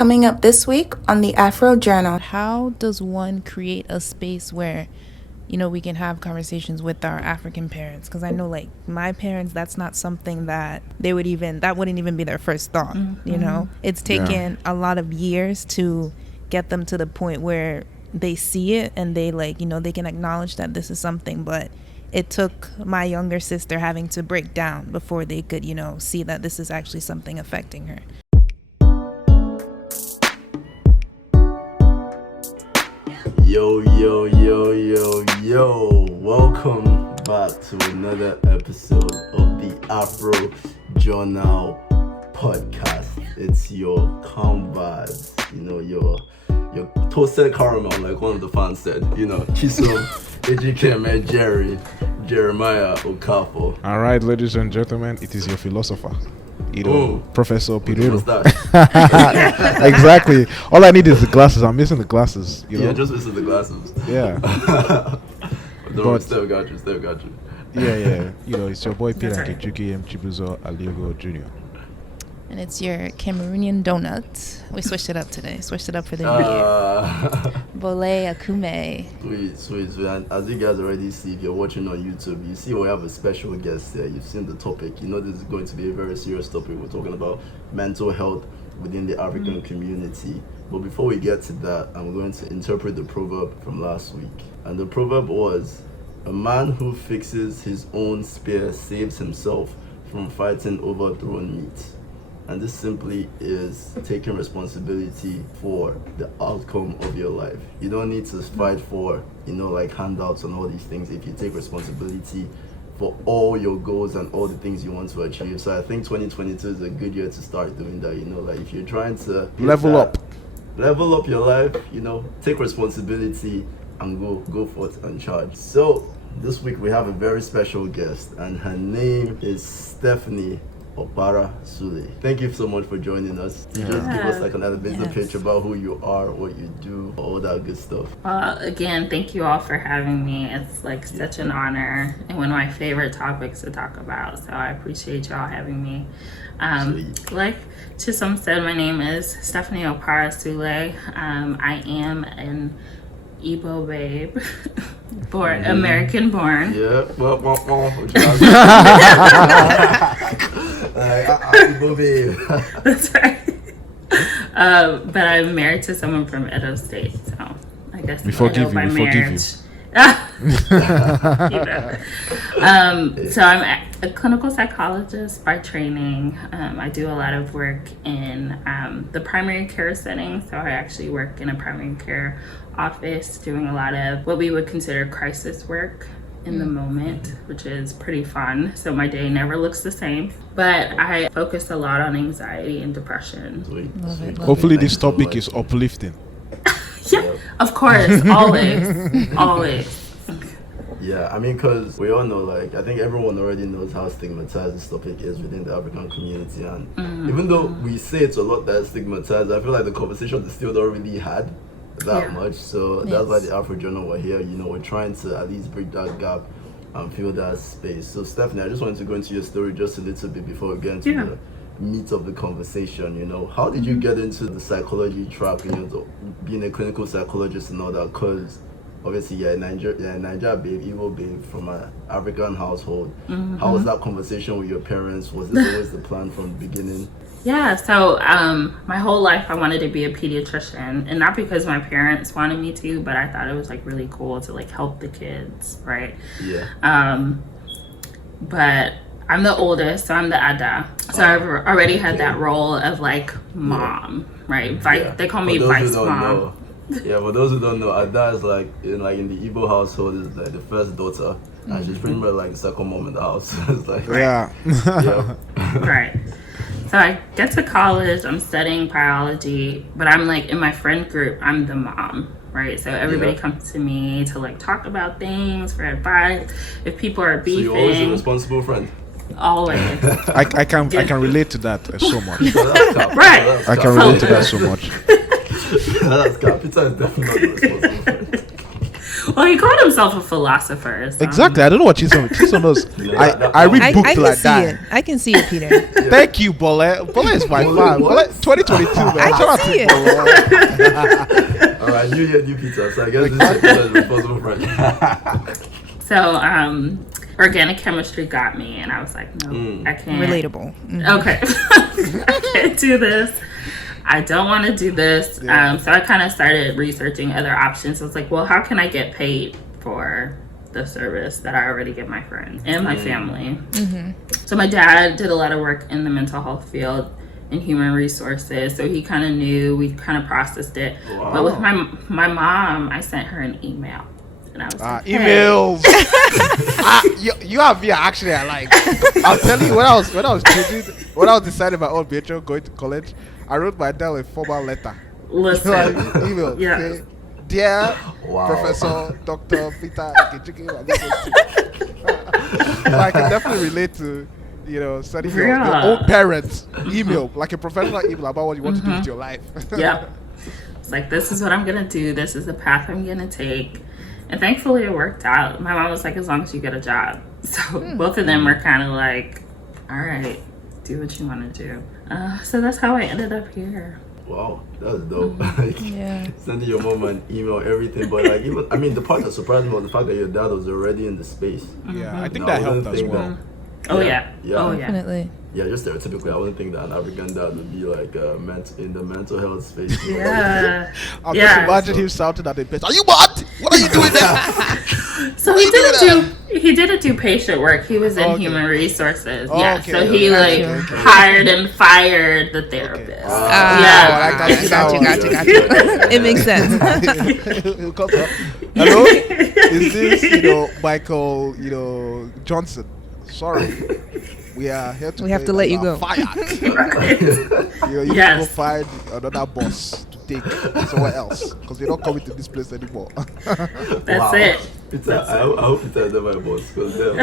Coming up this week on the Afro Journal. How does one create a space where, we can have conversations with our African parents? Because I know, like, my parents, that's not something that that wouldn't even be their first thought, It's taken a lot of years to get them to the point where they see it and they, they can acknowledge that this is something, but it took my younger sister having to break down before they could, see that this is actually something affecting her. Yo, welcome back to another episode of the Afro Journal podcast. It's your calm vibes, your toasted caramel, like one of the fans said, Chisom, Ejikeme, Jeremiah Okafor. All right, ladies and gentlemen, it is your philosopher, Professor Pirero. Exactly. All I need is the glasses. I'm missing the glasses. Yeah, just missing the glasses. Yeah. But Steph got you. Yeah. It's your boy Peter Kechuki M. Chibuzo Aliego Jr. And it's your Cameroonian donut. We switched it up today. Switched it up for the new year. Bole Akume. Sweet. And as you guys already see, if you're watching on YouTube, you see we have a special guest there. You've seen the topic. This is going to be a very serious topic. We're talking about mental health within the African community. But before we get to that, I'm going to interpret the proverb from last week. And the proverb was, a man who fixes his own spear saves himself from fighting overthrown meat. And this simply is taking responsibility for the outcome of your life. You don't need to fight for, like handouts and all these things if you take responsibility for all your goals and all the things you want to achieve. So I think 2022 is a good year to start doing that, like if you're trying to level up your life, take responsibility and go forth and charge. So this week we have a very special guest and her name is Stephanie Okpara Sule. Thank you so much for joining us. Just give us like an elevator pitch about who you are, what you do, all that good stuff. Again, thank you all for having me. It's like such an honor and one of my favorite topics to talk about. So I appreciate y'all having me. Like Chisom said, my name is Stephanie Okpara Sule. I am an Igbo babe, American born. Yeah, Igbo babe. That's right. But I'm married to someone from Edo State, so I guess we forgive you. So I'm a clinical psychologist by training. I do a lot of work in the primary care setting. So I actually work in a primary care office doing a lot of what we would consider crisis work in the moment, which is pretty fun. So my day never looks the same. But I focus a lot on anxiety and depression. Sweet. Hopefully this topic is uplifting. Yeah, of course, always. Yeah, because we all know, I think everyone already knows how stigmatized this topic is within the African community. And even though we say it's a lot that stigmatized, I feel like the conversation is still not really had that much. So that's why the Afro Journal were here. We're trying to at least bridge that gap and fill that space. So Stephanie, I just wanted to go into your story just a little bit before we get into the meat of the conversation. How did you get into the psychology track, being a clinical psychologist and all that? Because obviously you're a Nigeria babe, Igbo babe from an African household. How was that conversation with your parents? Was this always the plan from the beginning? Yeah, so my whole life I wanted to be a pediatrician, and not because my parents wanted me to, but I thought it was really cool to help the kids, right? Yeah. But I'm the oldest, so I'm the Ada. So I've already had that role of mom, right? They call me vice mom. Yeah, for those who don't know, Ada is in the Igbo household is the first daughter, and she's pretty much the second mom in the house. It's yeah. Right. So I get to college, I'm studying biology, but I'm in my friend group, I'm the mom, right? So everybody comes to me to talk about things, for advice. If people are beefing. So you're always a responsible friend? Always. I can relate to that so much. Right. I can relate to that so much. That's cap. Peter is definitely not the responsible friend. Well, he called himself a philosopher. So. Exactly. I don't know what Chisom knows. I read I books can like see that. it. I can see it, Peter. Thank you, Bole. Bole is my fan. Bole, 2022, man. I Shout out can see to it. All right, New Year, new pizza. So I guess this is responsible for it. So, organic chemistry got me, and I was like, no, I can't. Relatable. Okay. I can't do this. I don't want to do this. So I kind of started researching other options. I was like, well, how can I get paid for the service that I already give my friends and my family? So my dad did a lot of work in the mental health field and human resources. So he kind of knew, we kind of processed it. Wow. But with my mom, I sent her an email. And I was like, hey. Emails. You have me actually. I like. I'll tell you when I was deciding my own future going to college, I wrote my dad a formal letter. Listen. Email. Yeah. Say, dear Wow. Professor Dr. Peter Ikechukwu, I can definitely relate to sending your own parents email, like a professional email about what you want to do with your life. Yeah. It's like, this is what I'm going to do. This is the path I'm going to take. And thankfully it worked out. My mom was like, as long as you get a job. So both of them were kind of like, all right, do what you want to do. So that's how I ended up here. Wow, that's dope. Sending your mom an email, everything. But like, even, I mean, the part that surprised me was the fact that your dad was already in the space. Yeah, I think that helped as well. Oh yeah. Definitely. Yeah, just stereotypically, I wouldn't think that an African dad would be like in the mental health space. Yeah. I'll just imagine him shouting at the patient, "Are you mad? What are you doing there?" So he didn't do patient work. He was in human resources. So he hired and fired the therapist. Got you. It makes sense. Hello, is this Michael Johnson? Sorry. We are here to. We have to let you go. Fired. You go find another boss to take somewhere else because you're not coming to this place anymore. That's it. Peter, I hope Peter is never a boss because they'll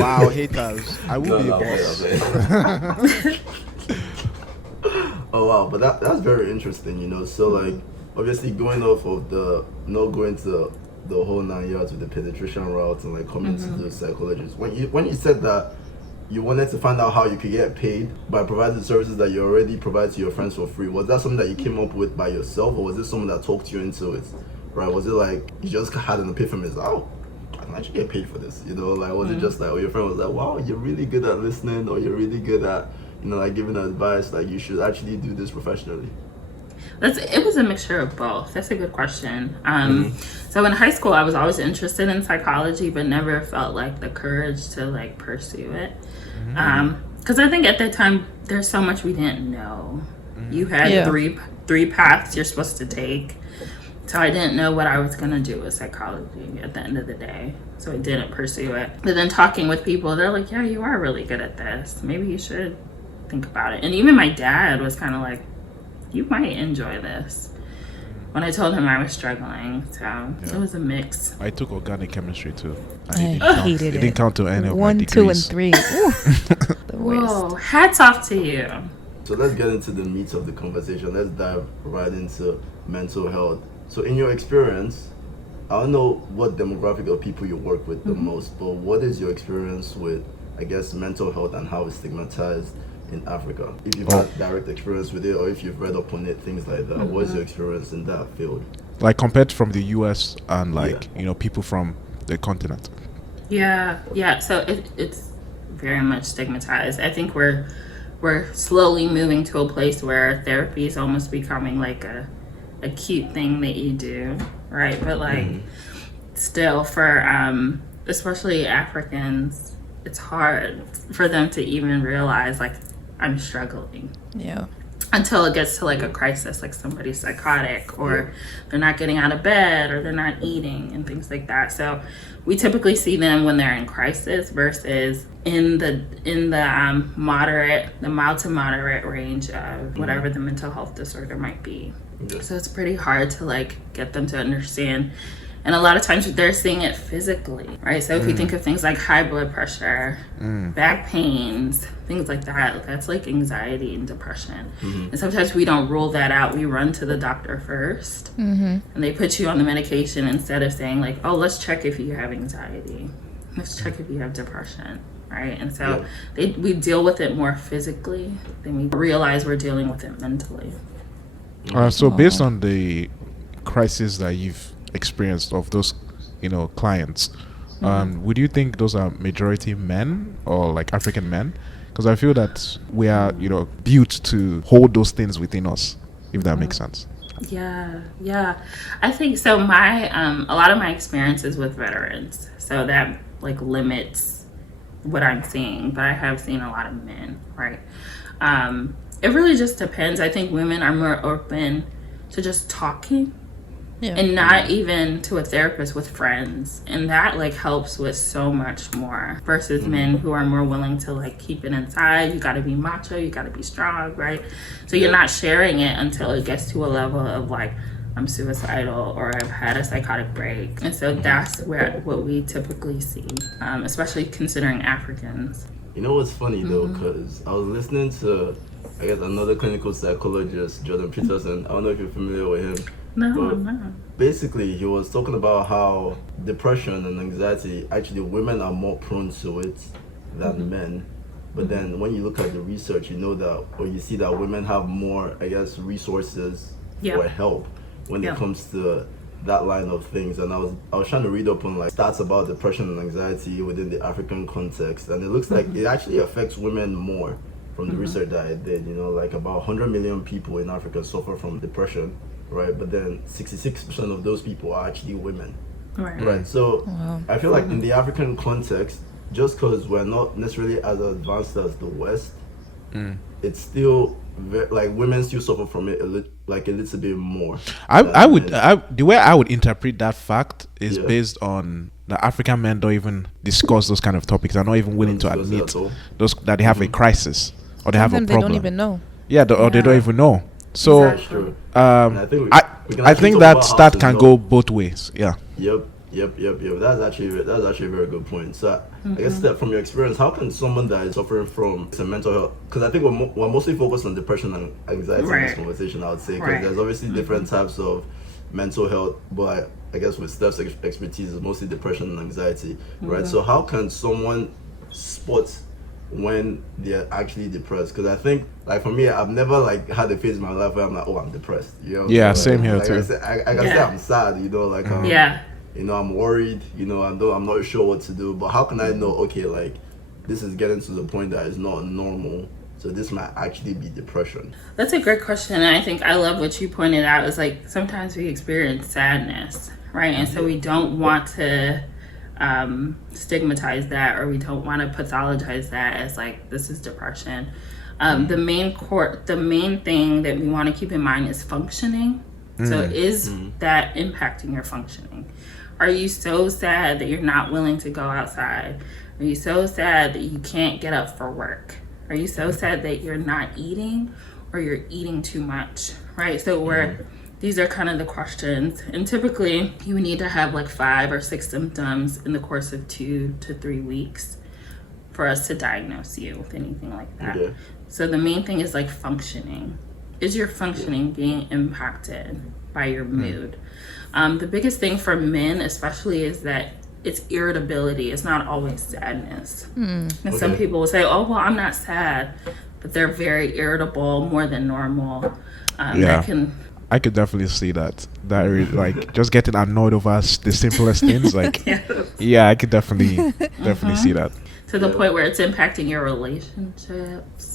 wow, haters. I will be a boss. Oh wow, but that's very interesting. So like, obviously going off of going to the whole 9 years with the pediatrician route and like coming to the psychologist. When you said that you wanted to find out how you could get paid by providing the services that you already provide to your friends for free, was that something that you came up with by yourself, or was it someone that talked you into it? Right? Was it like you just had an epiphany? Oh, I can actually get paid for this. Like, was it just like, or your friend was like, wow, you're really good at listening, or you're really good at like giving advice, like you should actually do this professionally? It was a mixture of both. That's a good question. So in high school, I was always interested in psychology, but never felt like the courage to like pursue it. Because I think at that time, there's so much we didn't know. You had three paths you're supposed to take. So I didn't know what I was going to do with psychology at the end of the day. So I didn't pursue it. But then talking with people, they're like, yeah, you are really good at this. Maybe you should think about it. And even my dad was kind of like, you might enjoy this, when I told him I was struggling. So it was a mix. I took organic chemistry too. I hated it. It didn't count to any of my 1, degrees. 2, and 3. The worst. Whoa, hats off to you. So let's get into the meat of the conversation. Let's dive right into mental health. So in your experience, I don't know what demographic of people you work with the most, but what is your experience with, I guess, mental health and how it's stigmatized in Africa? If you've had direct experience with it, or if you've read up on it, things like that, what is your experience in that field? Like compared from the US and people from the continent. Yeah. So it's very much stigmatized. I think we're slowly moving to a place where therapy is almost becoming like a cute thing that you do, right? But like still for especially Africans, it's hard for them to even realize like I'm struggling. Yeah. Until it gets to like a crisis, like somebody's psychotic, or they're not getting out of bed, or they're not eating, and things like that. So we typically see them when they're in crisis versus in the mild to moderate range of whatever the mental health disorder might be. So it's pretty hard to like get them to understand And a lot of times they're seeing it physically, right? So if you think of things like high blood pressure, back pains, things like that, that's like anxiety and depression. And sometimes we don't rule that out. We run to the doctor first, and they put you on the medication instead of saying like, oh, let's check if you have anxiety. Let's check if you have depression, right? And so we deal with it more physically than we realize we're dealing with it mentally. So based on the crisis that you've experienced of those, clients, would you think those are majority men or like African men? Because I feel that we are, built to hold those things within us, if that makes sense. Yeah. I think so. My a lot of my experiences with veterans, so that like limits what I'm seeing, but I have seen a lot of men, right? It really just depends. I think women are more open to just talking. And not even to a therapist, with friends, and that like helps with so much more versus men who are more willing to like keep it inside. You got to be macho, you got to be strong, right? So you're not sharing it until it gets to a level of like, I'm suicidal or I've had a psychotic break. And so that's what we typically see, especially considering Africans. You know what's funny though, because I was listening to, I guess, another clinical psychologist, Jordan Peterson. I don't know if you're familiar with him. No, I'm not. Basically, he was talking about how depression and anxiety, actually women are more prone to it than men. But then when you look at the research, you know that, or you see that women have more, I guess, resources or help when it comes to that line of things. And I was trying to read up on like stats about depression and anxiety within the African context, and it looks like it actually affects women more from the research that I did. Like about 100 million people in Africa suffer from depression, right? But then 66% of those people are actually women, right? So I feel like in the African context, just because we're not necessarily as advanced as the West, it's still like women still suffer from it a little bit more. The way I would interpret that fact is based on the African men don't even discuss those kind of topics. They're not even willing to admit those that they have a crisis or they have a problem. They don't even know. Or they don't even know. So I think that stat can go both ways. Yep. That's actually a very good point. So I guess that from your experience, how can someone that is suffering from some mental health, because I think we're mostly focused on depression and anxiety in this conversation, I would say, because there's obviously different types of mental health, but I guess with Steph's expertise is mostly depression and anxiety, right? So how can someone spot when they're actually depressed? Because I think, like for me, I've never like had a phase in my life where I'm like, oh, I'm depressed. Same here too. I can say I'm sad, I'm worried, I'm not sure what to do, but how can I know, okay, like this is getting to the point that is not normal, so this might actually be depression? That's a great question, and I think I love what you pointed out. Is like sometimes we experience sadness, right? And so we don't want to stigmatize that, or we don't want to pathologize that as like this is depression. The main thing that we want to keep in mind is functioning. So is that impacting your functioning? Are you so sad that you're not willing to go outside? Are you so sad that you can't get up for work? Are you so sad that you're not eating, or you're eating too much, right? So these are kind of the questions. And typically you need to have like 5 or 6 symptoms in the course of 2 to 3 weeks for us to diagnose you with anything like that. Okay. So the main thing is like functioning. Is your functioning being impacted by your mood? The biggest thing for men especially is that it's irritability. It's not always sadness. And some people will say, oh, well, I'm not sad, but they're very irritable, more than normal. I could definitely see that. Like just getting annoyed over the simplest things. Like, I could definitely see that. To the point where it's impacting your relationships.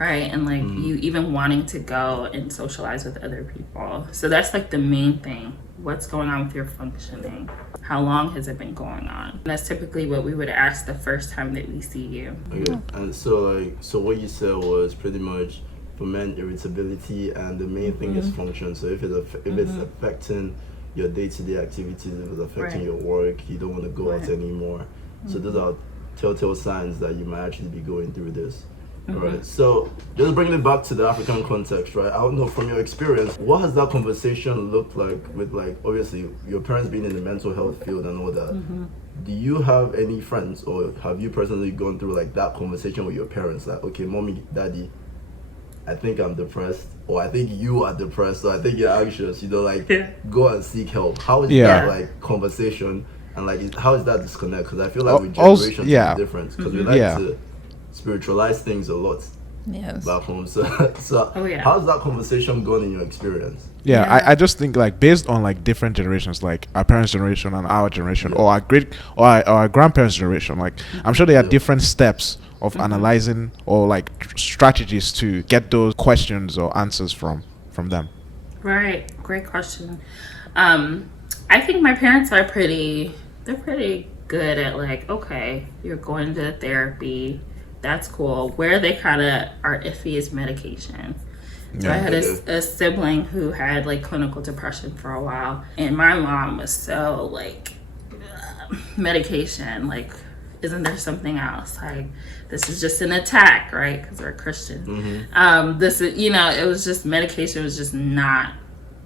Right, and like you even wanting to go and socialize with other people. So that's like the main thing. What's going on with your functioning? How long has it been going on? And that's typically what we would ask the first time that we see you. Okay, and so what you said was pretty much for men irritability, and the main thing is function. So if it's affecting your day-to-day activities, if it's affecting your work, you don't want to go out anymore. So those are telltale signs that you might actually be going through this. Right. So just bringing it back to the African context, right? I don't know from your experience, what has that conversation looked like with, like, obviously your parents being in the mental health field and all that? Do you have any friends, or have you personally gone through like that conversation with your parents? Like, okay, mommy, daddy, I think I'm depressed, or I think you are depressed, or I think you're anxious, like go and seek help. How is that like conversation, and like how is that disconnect? Because I feel like with generations it's different, because we like to spiritualize things a lot back home. So how's that conversation gone in your experience? I just think, like, based on like different generations, like our parents' generation and our generation, or our grandparents' generation, like I'm sure there are different steps of analyzing or like strategies to get those questions or answers from them. Right. Great question. I think my parents are pretty good at like, okay, you're going to therapy. That's cool. Where they kind of are iffy is medication. So I had a sibling who had like clinical depression for a while, and my mom was so like, medication, like, isn't there something else? Like, this is just an attack, right? Because we're Christian. This is, it was just, medication was just not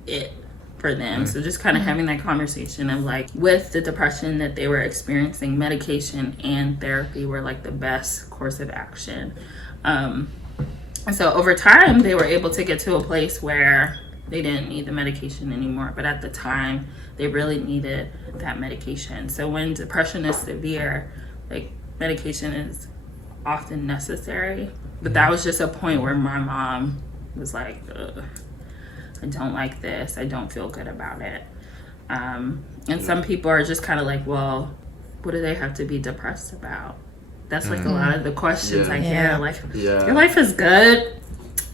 it for them. So just kind of having that conversation of like, with the depression that they were experiencing, medication and therapy were like the best course of action. And so over time, they were able to get to a place where they didn't need the medication anymore. But at the time, they really needed that medication. So when depression is severe, like, medication is often necessary. But that was just a point where my mom was like, ugh, I don't like this. I don't feel good about it. And some people are just kind of like, well, what do they have to be depressed about? That's like a lot of the questions I hear. Like, your life is good.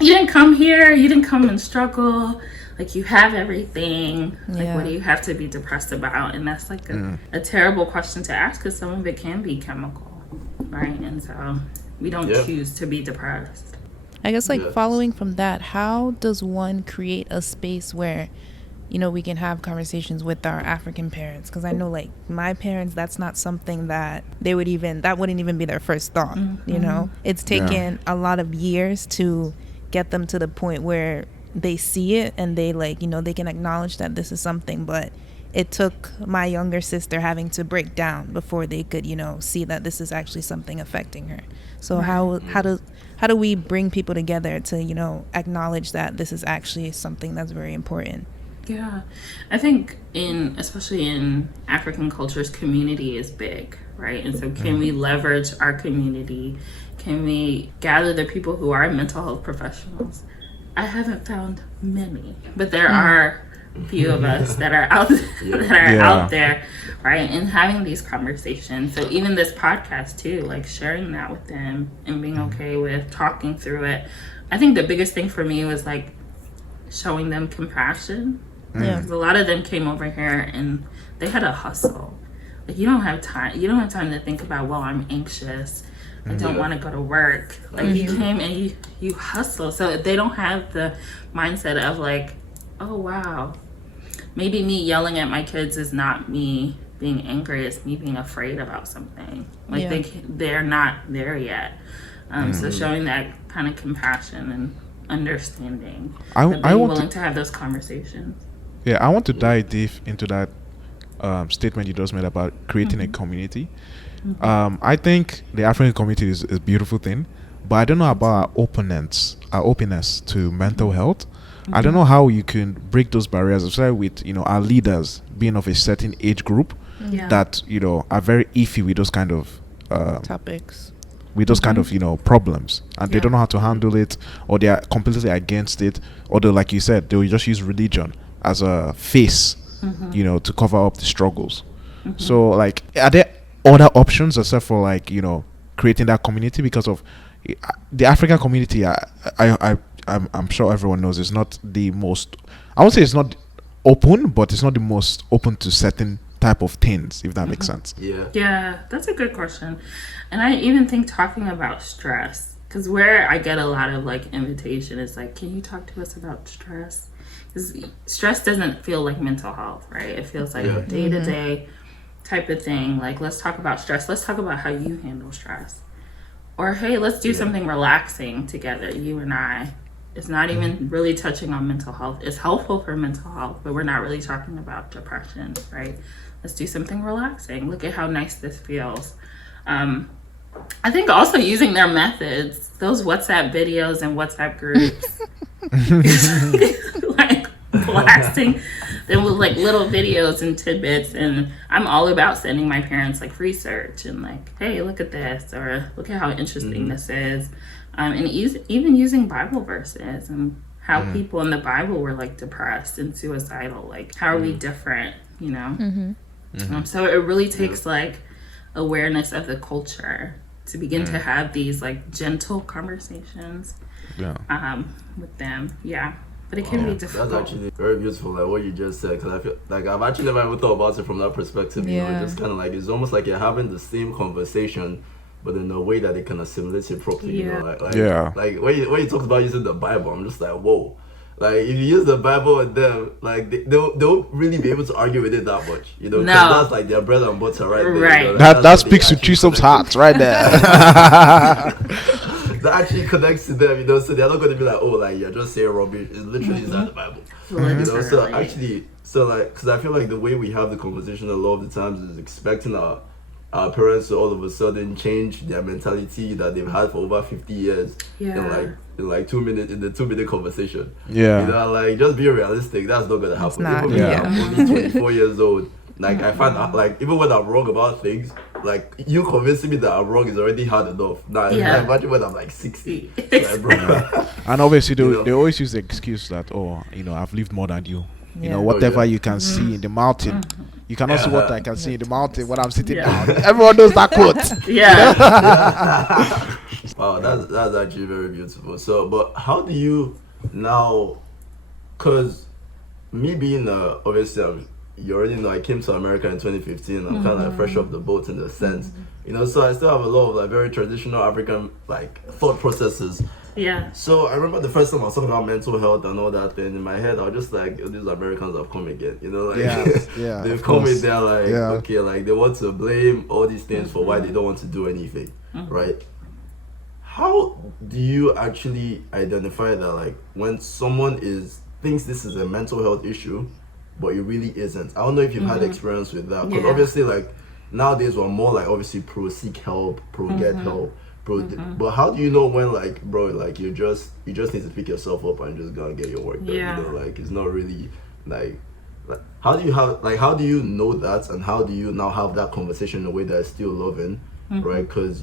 You didn't come here. You didn't come and struggle. Like, you have everything. Like, what do you have to be depressed about? And that's like a terrible question to ask, because some of it can be chemical, right? And so we don't choose to be depressed. I guess, like, following from that, how does one create a space where, we can have conversations with our African parents? Because I know, like, my parents, that's not something that that wouldn't even be their first thought, It's taken a lot of years to get them to the point where they see it and they, like, they can acknowledge that this is something. But it took my younger sister having to break down before they could, see that this is actually something affecting her. So how do we bring people together to, acknowledge that this is actually something that's very important? Yeah, I think especially in African cultures, community is big, right? And so can we leverage our community? Can we gather the people who are mental health professionals? I haven't found many, but there are a few of us that are out out there, right? And having these conversations. So even this podcast too, like sharing that with them and being okay with talking through it. I think the biggest thing for me was like showing them compassion. Because a lot of them came over here and they had a hustle. Like, you don't have time to think about, well, I'm anxious, I don't want to go to work. Like, you came and you hustle. So they don't have the mindset of like, oh wow, maybe me yelling at my kids is not me being angry, it's me being afraid about something. Like, they're not there yet. So showing that kind of compassion and understanding, and being willing to have those conversations. Yeah, I want to dive deep into that statement you just made about creating a community. I think the African community is a beautiful thing, but I don't know about our openness to mental health. I don't know how you can break those barriers, especially with our leaders being of a certain age group that are very iffy with those kind of topics, with those kind of problems, and they don't know how to handle it, or they are completely against it, or they, like you said, they will just use religion as a face to cover up the struggles. So, like, are there other options except for like creating that community? Because of the African community, I'm sure everyone knows it's not the most, I won't say it's not open, but it's not the most open to certain type of things, if that makes sense. Yeah, that's a good question. And I even think talking about stress, because where I get a lot of like invitation is like, can you talk to us about stress? Because stress doesn't feel like mental health, right? It feels like a day-to-day type of thing. Like, let's talk about stress. Let's talk about how you handle stress. Or, hey, let's do something relaxing together, you and I. It's not even really touching on mental health. It's helpful for mental health, but we're not really talking about depression, right? Let's do something relaxing. Look at how nice this feels. I think also using their methods, those WhatsApp videos and WhatsApp groups, like blasting them with like little videos and tidbits. And I'm all about sending my parents like research and like, hey, look at this, or look at how interesting this is. And even using Bible verses and how people in the Bible were like depressed and suicidal. Like, how are we different, you know? So it really takes like awareness of the culture to begin to have these like gentle conversations with them. Yeah. But it can be difficult. That's actually very beautiful, like what you just said, because I feel like I've actually never even thought about it from that perspective. You know, it's just kind of like, it's almost like you're having the same conversation, but in a way that they can assimilate it properly. You know, like when you talk about using the Bible, I'm just like, whoa. Like, if you use the Bible with them, like, they won't really be able to argue with it that much, you know? No. That's like their bread and butter right there. Right. You know? That speaks to Chisholm's heart right there. That actually connects to them, you know? So they're not going to be like, oh, like, you're just saying rubbish. It literally is not the Bible. You know? So actually, because I feel like the way we have the conversation a lot of the times is expecting our parents to all of a sudden change their mentality that they've had for over 50 years in like 2 minutes, in the 2-minute conversation. Yeah. You know, like, just be realistic. That's not gonna happen. I'm only 24 years old. Like, I find out, like, even when I'm wrong about things, like, you convincing me that I'm wrong is already hard enough. Now, imagine when I'm like 60. Like, bro. And obviously, they always use the excuse that, oh, you know, I've lived more than you. You know, whatever you can see in the mountain, you cannot see what I can see in the mountain when I'm sitting down. Everyone knows that quote. Wow, that's actually very beautiful. So, but how do you now, because me being obviously you already know I came to America in 2015. I'm kind of like fresh off the boat in a sense, you know, so I still have a lot of like very traditional African like thought processes. Yeah. So I remember the first time I was talking about mental health and all that thing, in my head I was just like, oh, these Americans have come again, you know, like they've come in there like okay, like they want to blame all these things for why they don't want to do anything, right? How do you actually identify that, like, when someone thinks this is a mental health issue, but it really isn't? I don't know if you've had experience with that, because obviously, like, nowadays we're more like obviously pro seek help, pro get help, pro. But how do you know when, like, bro, like, you just need to pick yourself up and just go and get your work done? You know, like, it's not really like how do you know that, and how do you now have that conversation in a way that is still loving, right? Because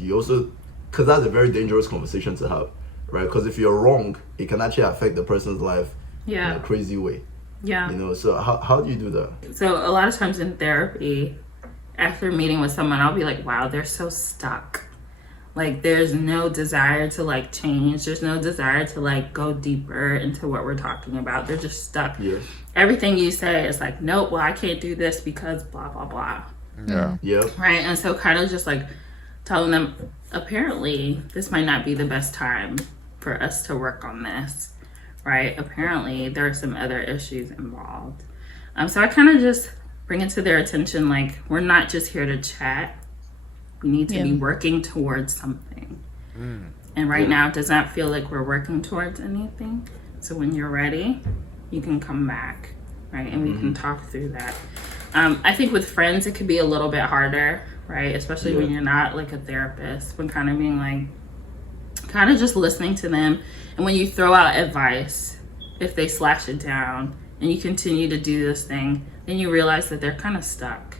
that's a very dangerous conversation to have, right? Because if you're wrong, it can actually affect the person's life in a crazy way. Yeah. You know, so how do you do that? So a lot of times in therapy, after meeting with someone, I'll be like, wow, they're so stuck. Like, there's no desire to like change. There's no desire to like go deeper into what we're talking about. They're just stuck. Yeah. Everything you say is like, nope, well, I can't do this because blah, blah, blah. Yeah. Yep. Right. And so kind of just like telling them, apparently this might not be the best time for us to work on this, right? Apparently there are some other issues involved. So I kind of just bring it to their attention, like, we're not just here to chat. We need to be working towards something. And right now it does not feel like we're working towards anything. So when you're ready, you can come back, right? And we can talk through that. I think with friends, it could be a little bit harder, right? Especially when you're not like a therapist, when kind of being like, kind of just listening to them. And when you throw out advice, if they slash it down and you continue to do this thing, then you realize that they're kind of stuck.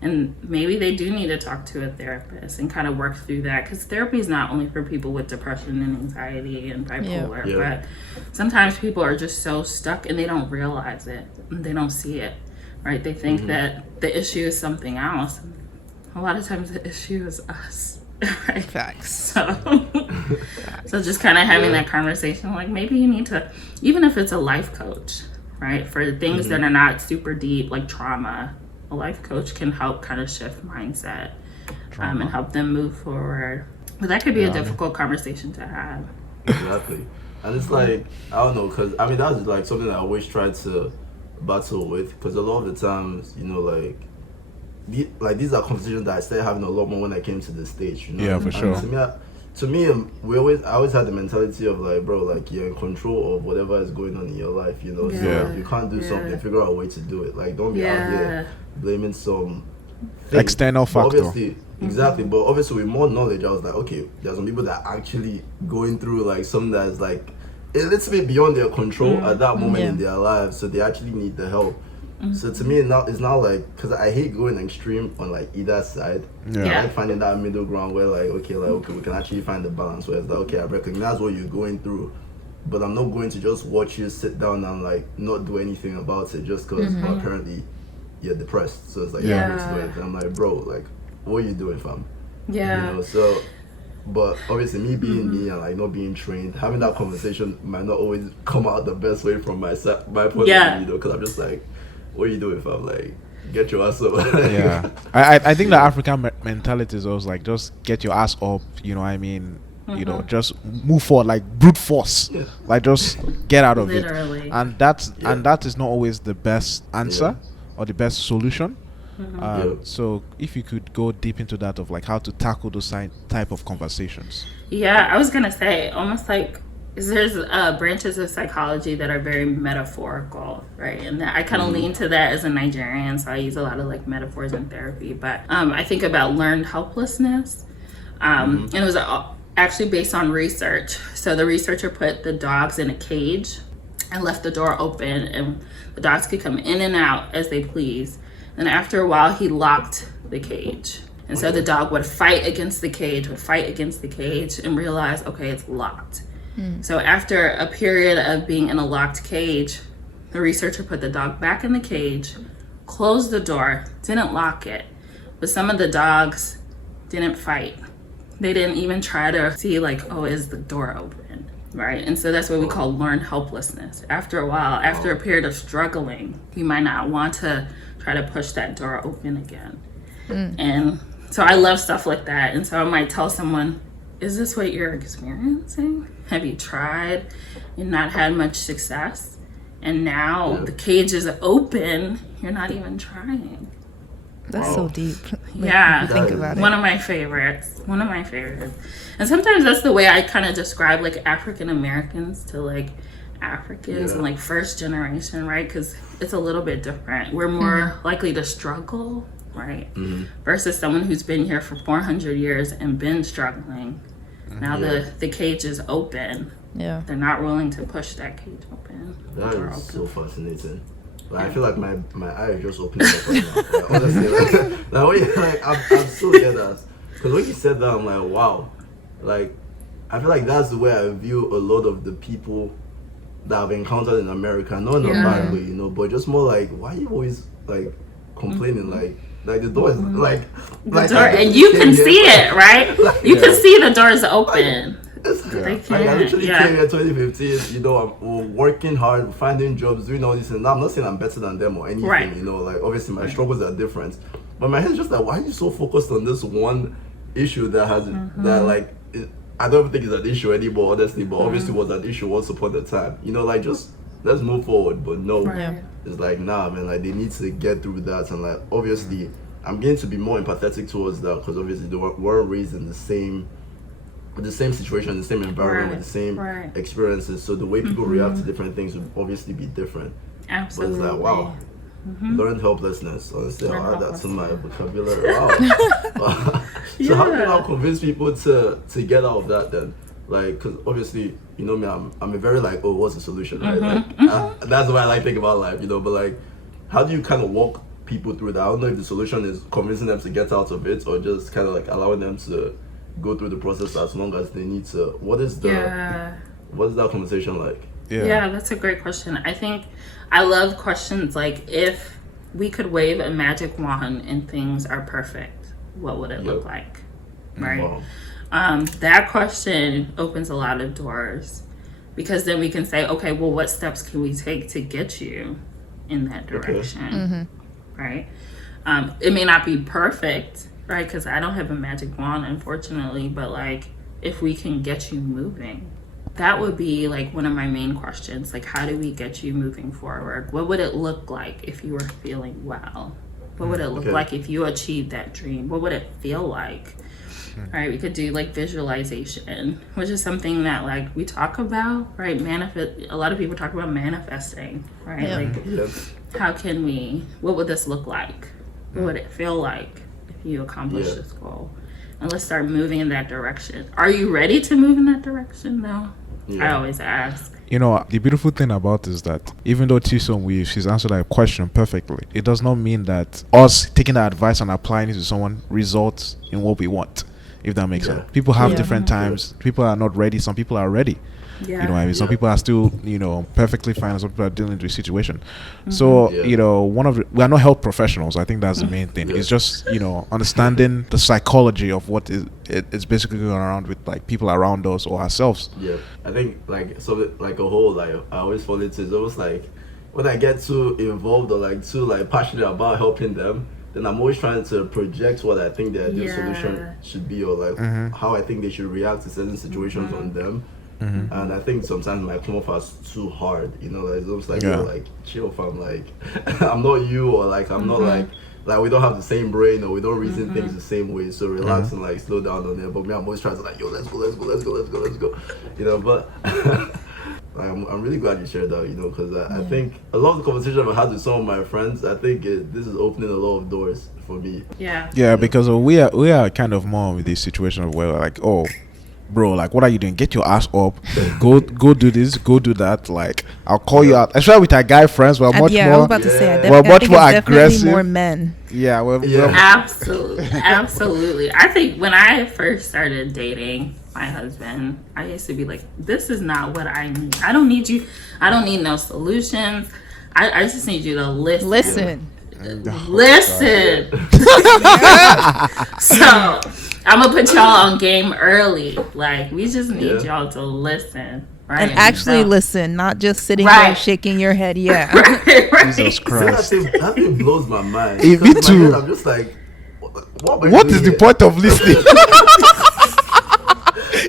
And maybe they do need to talk to a therapist and kind of work through that, because therapy is not only for people with depression and anxiety and bipolar, but sometimes people are just so stuck and they don't realize it. They don't see it, right? They think that the issue is something else. A lot of times the issue is us. Right? Facts. So just kind of having that conversation, like, maybe you need to, even if it's a life coach, right? For things that are not super deep, like trauma, a life coach can help kind of shift mindset and help them move forward. But that could be a difficult conversation to have. Exactly. And it's like, I don't know, because I mean, that's like something that I always try to battle with, because a lot of the times, you know, like these are conversations that I started having a lot more when I came to the States, you know? Yeah, for sure. to me, I always had the mentality of like, bro, like you're in control of whatever is going on in your life, you know. So Yeah. if you can't do something, figure out a way to do it. Like, don't be out here blaming some thing. External But factor. obviously, exactly. But obviously, with more knowledge, I was like, okay, there's some people that are actually going through like something that's like a little bit beyond their control at that moment in their lives, so they actually need the help. So to me, it's not like, because I hate going extreme on like either side. I like finding that middle ground where like okay, we can actually find the balance where it's like, okay, I recognize what you're going through, but I'm not going to just watch you sit down and like not do anything about it just because apparently you're depressed. So it's like, yeah, to do anything. I'm like, bro, like, what are you doing, fam? Yeah. You know, so. But obviously, me being me and like not being trained, having that conversation might not always come out the best way from my point of view, you know, because I'm just like, what are you doing, fam? Like, get your ass up. Yeah, I think the African mentality is always like, just get your ass up, you know what I mean? You know, just move forward, like brute force, like just get out of Literally. it. And that is not always the best answer or the best solution. So if you could go deep into that of like how to tackle those type of conversations. Yeah, I was gonna say almost like there's branches of psychology that are very metaphorical, right? And I kind of lean to that as a Nigerian, so I use a lot of like metaphors in therapy. But I think about learned helplessness, and it was actually based on research. So the researcher put the dogs in a cage and left the door open, and the dogs could come in and out as they please. And after a while, he locked the cage. And so the dog would fight against the cage, and realize, okay, it's locked. So after a period of being in a locked cage, the researcher put the dog back in the cage, closed the door, didn't lock it. But some of the dogs didn't fight. They didn't even try to see like, oh, is the door open, right? And so that's what we call learned helplessness. After a while, after a period of struggling, you might not want to try to push that door open again. And so I love stuff like that. And so I might tell someone, is this what you're experiencing? Have you tried and not had much success? And now the cage is open, you're not even trying. That's so deep. Yeah. If you think about it. One of my favorites. And sometimes that's the way I kind of describe like African Americans to like Africans and like first generation, right? Because it's a little bit different. We're more likely to struggle, right? Versus someone who's been here for 400 years and been struggling. Now the cage is open. Yeah. They're not willing to push that cage open. That is so fascinating. Like, I feel like my eyes just opened up right now. Like, honestly, I'm so dead ass. Because when you said that, I'm like, wow. Like, I feel like that's the way I view a lot of the people that I've encountered in America. Not in a bad way, you know, but just more like, why are you always like complaining? Like the door is like the door, and you can see it, right? You can see the doors open. I literally came here 2015, you know, I'm working hard, finding jobs, doing all this, and I'm not saying I'm better than them or anything, you know, like obviously my struggles are different, but my head's just like, why are you so focused on this one issue that has that like I don't think it's an issue anymore, honestly, but obviously was an issue once upon a time, you know, like just let's move forward. But no, it's like, nah, man, like they need to get through that. And like obviously I'm getting to be more empathetic towards that, because obviously they weren't raised in the same situation, the same environment, with the same experiences, so the way people react to different things would obviously be different. Absolutely. But it's like, wow, learned helplessness, honestly, I'll add that to my vocabulary. Wow. So how do you now convince people to get out of that then? Like, because obviously, you know me, I'm a very like, oh, what's the solution, right? Like, that's the way I like think about life, you know, but like, how do you kind of walk people through that? I don't know if the solution is convincing them to get out of it, or just kind of like allowing them to go through the process as long as they need to. What is that conversation like? Yeah, that's a great question. I think I love questions like, if we could wave a magic wand and things are perfect, what would it look like? Right? Wow. That question opens a lot of doors, because then we can say, okay, well, what steps can we take to get you in that direction? Right? It may not be perfect, right? Because I don't have a magic wand, unfortunately, but like, if we can get you moving, that would be like one of my main questions. Like, how do we get you moving forward? What would it look like if you were feeling well? What would it look like if you achieved that dream? What would it feel like? right? We could do like visualization, which is something that like we talk about, right? A lot of people talk about manifesting, right? Like how can we, what would this look like? What would it feel like if you accomplish this goal? And let's start moving in that direction. Are you ready to move in that direction though? I always ask. You know, the beautiful thing about it is that even though she's answered that question perfectly, it does not mean that us taking that advice and applying it to someone results in what we want, if that makes sense. People have different times. People are not ready. Some people are ready. You know what I mean? Some people are still, perfectly fine. Some people are dealing with the situation. So, we are not health professionals. I think that's the main thing. It's just, understanding the psychology of what it's basically going around with like people around us or ourselves. Yeah. I think like a whole, like I always fall into, it's almost like when I get too involved or like too like passionate about helping them, then I'm always trying to project what I think their solution should be, or like how I think they should react to certain situations on them. And I think sometimes it might come off as too hard, like it's almost like you're like, chill fam, like I'm not you, or like I'm not like we don't have the same brain, or we don't reason things the same way, so relax and like slow down on it. But me, I'm always trying to like, yo, let's go, but I'm really glad you shared that, because I think a lot of the conversation I've had with some of my friends, I think this is opening a lot of doors for me. Yeah, because we are kind of more with this situation where we're like, oh, bro, like, what are you doing? Get your ass up. Go do this. Go do that. Like, I'll call you out. Especially with our guy friends, we're much more. I was about to say, we're much more aggressive. More men. Yeah, absolutely. I think when I first started dating my husband, I used to be like, this is not what I need. I don't need you. I don't need no solutions. I just need you to listen. So I'm gonna put y'all on game early. Like, we just need y'all to listen, right? And actually listen, not just sitting there shaking your head. Yeah. Right. Jesus Christ. That thing blows my mind. Me too. I'm just like, what is the point of listening?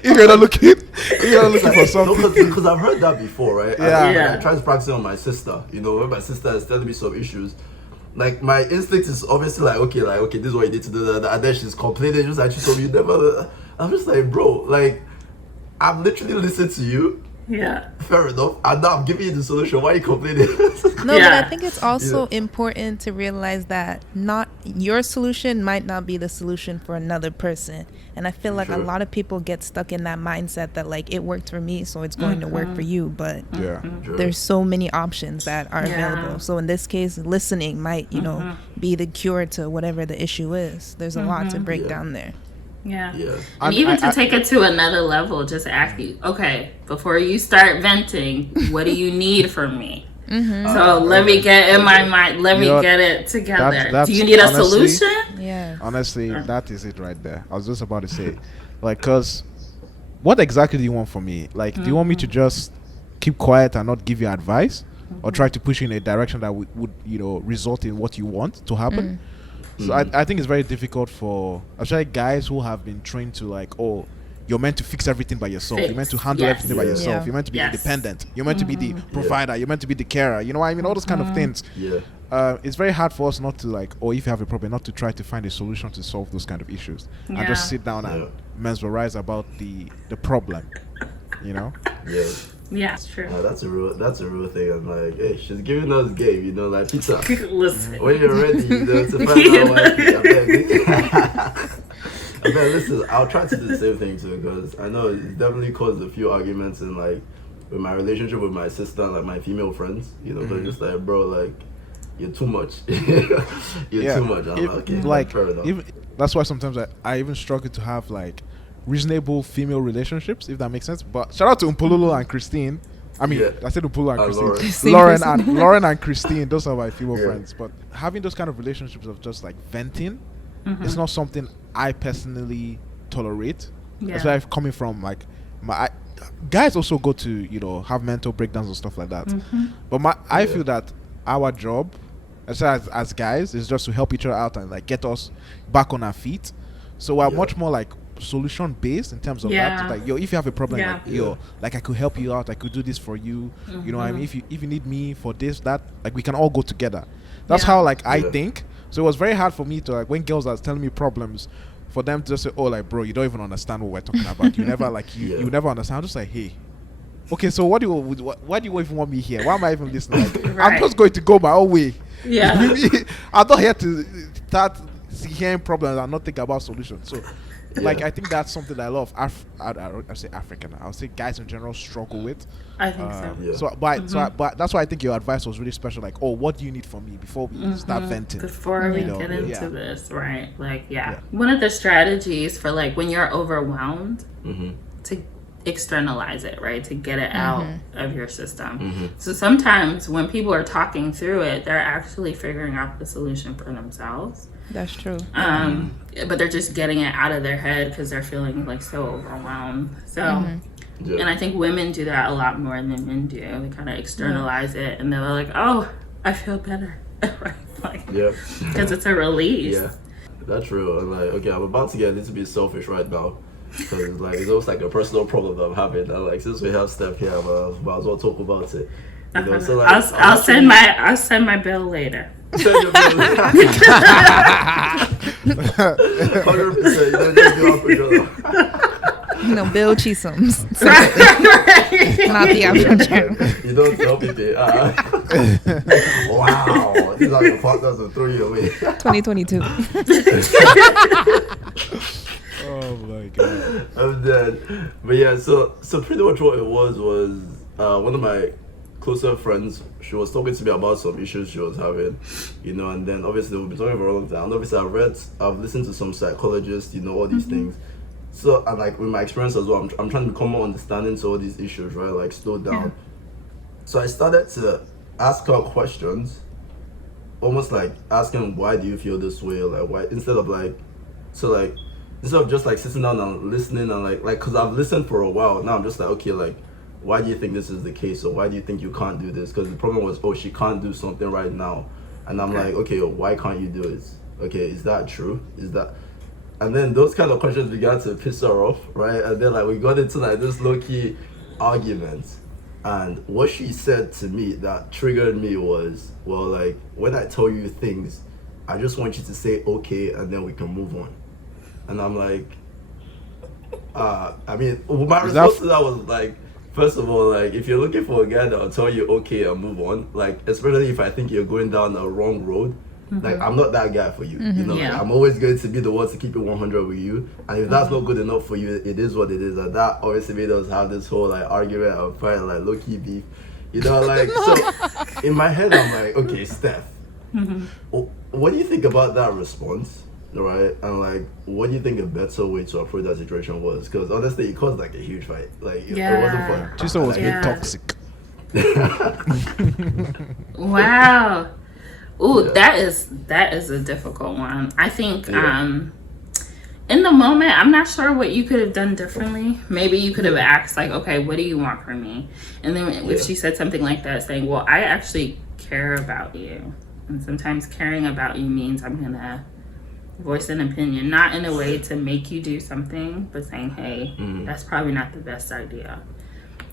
If you're not looking for something. Because I've heard that before, right? I try to practice it on my sister. When my sister is telling me some issues, like my instinct is obviously like, okay, this is what you need to do, and then she's complaining, just like she told me you never. I'm just like, bro, like I'm literally listening to you. Yeah. Fair enough. And now I'm giving you the solution. Why are you complaining? No, but I think it's also important to realize that not your solution might not be the solution for another person. And I feel like a lot of people get stuck in that mindset that like, it worked for me, so it's going to work for you. But there's so many options that are available. So in this case, listening might, be the cure to whatever the issue is. There's a lot to break down there. Yeah. And even to take it to another level, just ask you, okay, before you start venting, what do you need from me? So let me get in my mind, let me get it together. Do you need a solution? Yeah. Honestly, that is it right there. I was just about to say, like, because what exactly do you want from me? Like, do you want me to just keep quiet and not give you advice, or try to push you in a direction that would result in what you want to happen? So I think it's very difficult for especially guys who have been trained to like, oh, you're meant to fix everything by yourself. You're meant to handle everything by yourself. You're meant to be independent. You're meant to be the provider. You're meant to be the carer. You know what I mean? All those kind of things. It's very hard for us not to like, or if you have a problem, not to try to find a solution to solve those kind of issues and just sit down and mesmerize about the problem. Yeah, it's true. That's a real thing. I'm like, hey, she's giving us game, like pizza. Listen. When you're ready, to find out I bet, listen, I'll try to do the same thing too, because I know it's definitely caused a few arguments in like with my relationship with my sister and like my female friends, they're just like, bro, like you're too much. You're too much. I'm like, fair enough. That's why sometimes I even struggle to have like reasonable female relationships, if that makes sense. But shout out to Umpololo and Christine. I mean, I said Umpololo and Christine. Lauren and Christine, those are my female friends. But having those kind of relationships of just like venting, it's not something I personally tolerate. That's why I'm coming from like guys also go to have mental breakdowns and stuff like that. But I feel that our job as guys is just to help each other out and like get us back on our feet. So we're much more like solution based in terms of that. Like, if you have a problem, like I could help you out, I could do this for you. You know what I mean? If you need me for this, that, like we can all go together. That's how like I think. So it was very hard for me to like when girls are telling me problems, for them to just say, oh, like, bro, you don't even understand what we're talking about. You never like you never understand. I'm just like, hey, okay, so why do you even want me here? Why am I even listening? Like, Right. I'm just going to go my own way. Yeah. I'm not here to start hearing problems and not think about solutions. So, like, I think that's something that a lot of I say African, I would say guys in general struggle with. I think so. Yeah. But that's why I think your advice was really special. Like, oh, what do you need from me before we start venting? Before we get into this, right? Like, one of the strategies for like when you're overwhelmed to externalize it, right? To get it out of your system. So sometimes when people are talking through it, they're actually figuring out the solution for themselves. That's true. But they're just getting it out of their head because they're feeling like so overwhelmed. So, and I think women do that a lot more than men do. They kind of externalize it, and they're like, "Oh, I feel better," right? Like, because it's a release. Yeah, that's real. And like, okay, I'm about to get a little bit selfish right now. Because like it's almost like a personal problem that I'm having. And like since we have Steph here, I might as well talk about it. You know, so like, I'll send my bill later. Send your bill later. 100%. You don't just do it for No, Bill Chisholm's. Right. Not the Afro channel. You don't tell me that. Wow, these are your partners who throw you away. 2022. Oh my god. I'm dead. But yeah, so pretty much what it was one of my closer friends, she was talking to me about some issues she was having, you know, and then obviously we've been talking for a long time. And obviously I've listened to some psychologists, you know, all these things. So and like with my experience as well, I'm trying to become more understanding to all these issues, right? Like slow down. So I started to ask her questions, almost like asking why do you feel this way, like why, instead of just like sitting down and listening and like because I've listened for a while now, I'm just like, okay, like why do you think this is the case, or why do you think you can't do this? Because the problem was, oh, she can't do something right now, and I'm like, okay, why can't you do it? Okay, is that true? Is that? And then those kind of questions began to piss her off, right? And then like we got into like this low-key argument, and what she said to me that triggered me was, well, like when I tell you things, I just want you to say okay, and then we can move on. And I'm like, I mean, my response to that was like, first of all, like, if you're looking for a guy that'll tell you okay and move on, like, especially if I think you're going down the wrong road, like, I'm not that guy for you. You know, like, I'm always going to be the one to keep it 100 with you. And if that's not good enough for you, it is what it is. And that obviously made us have this whole, like, argument and fight, like, low-key beef. You know, like, so in my head, I'm like, okay, Steph, what do you think about that response? Right, and like, what do you think a better way to approach that situation was? Because honestly, it caused like a huge fight. Like, it wasn't fun. Chisholm was being toxic. Wow. Ooh, that is a difficult one. I think in the moment, I'm not sure what you could have done differently. Maybe you could have asked like, okay, what do you want from me? And then if she said something like that, saying, well, I actually care about you, and sometimes caring about you means I'm gonna voice an opinion, not in a way to make you do something, but saying, hey, that's probably not the best idea,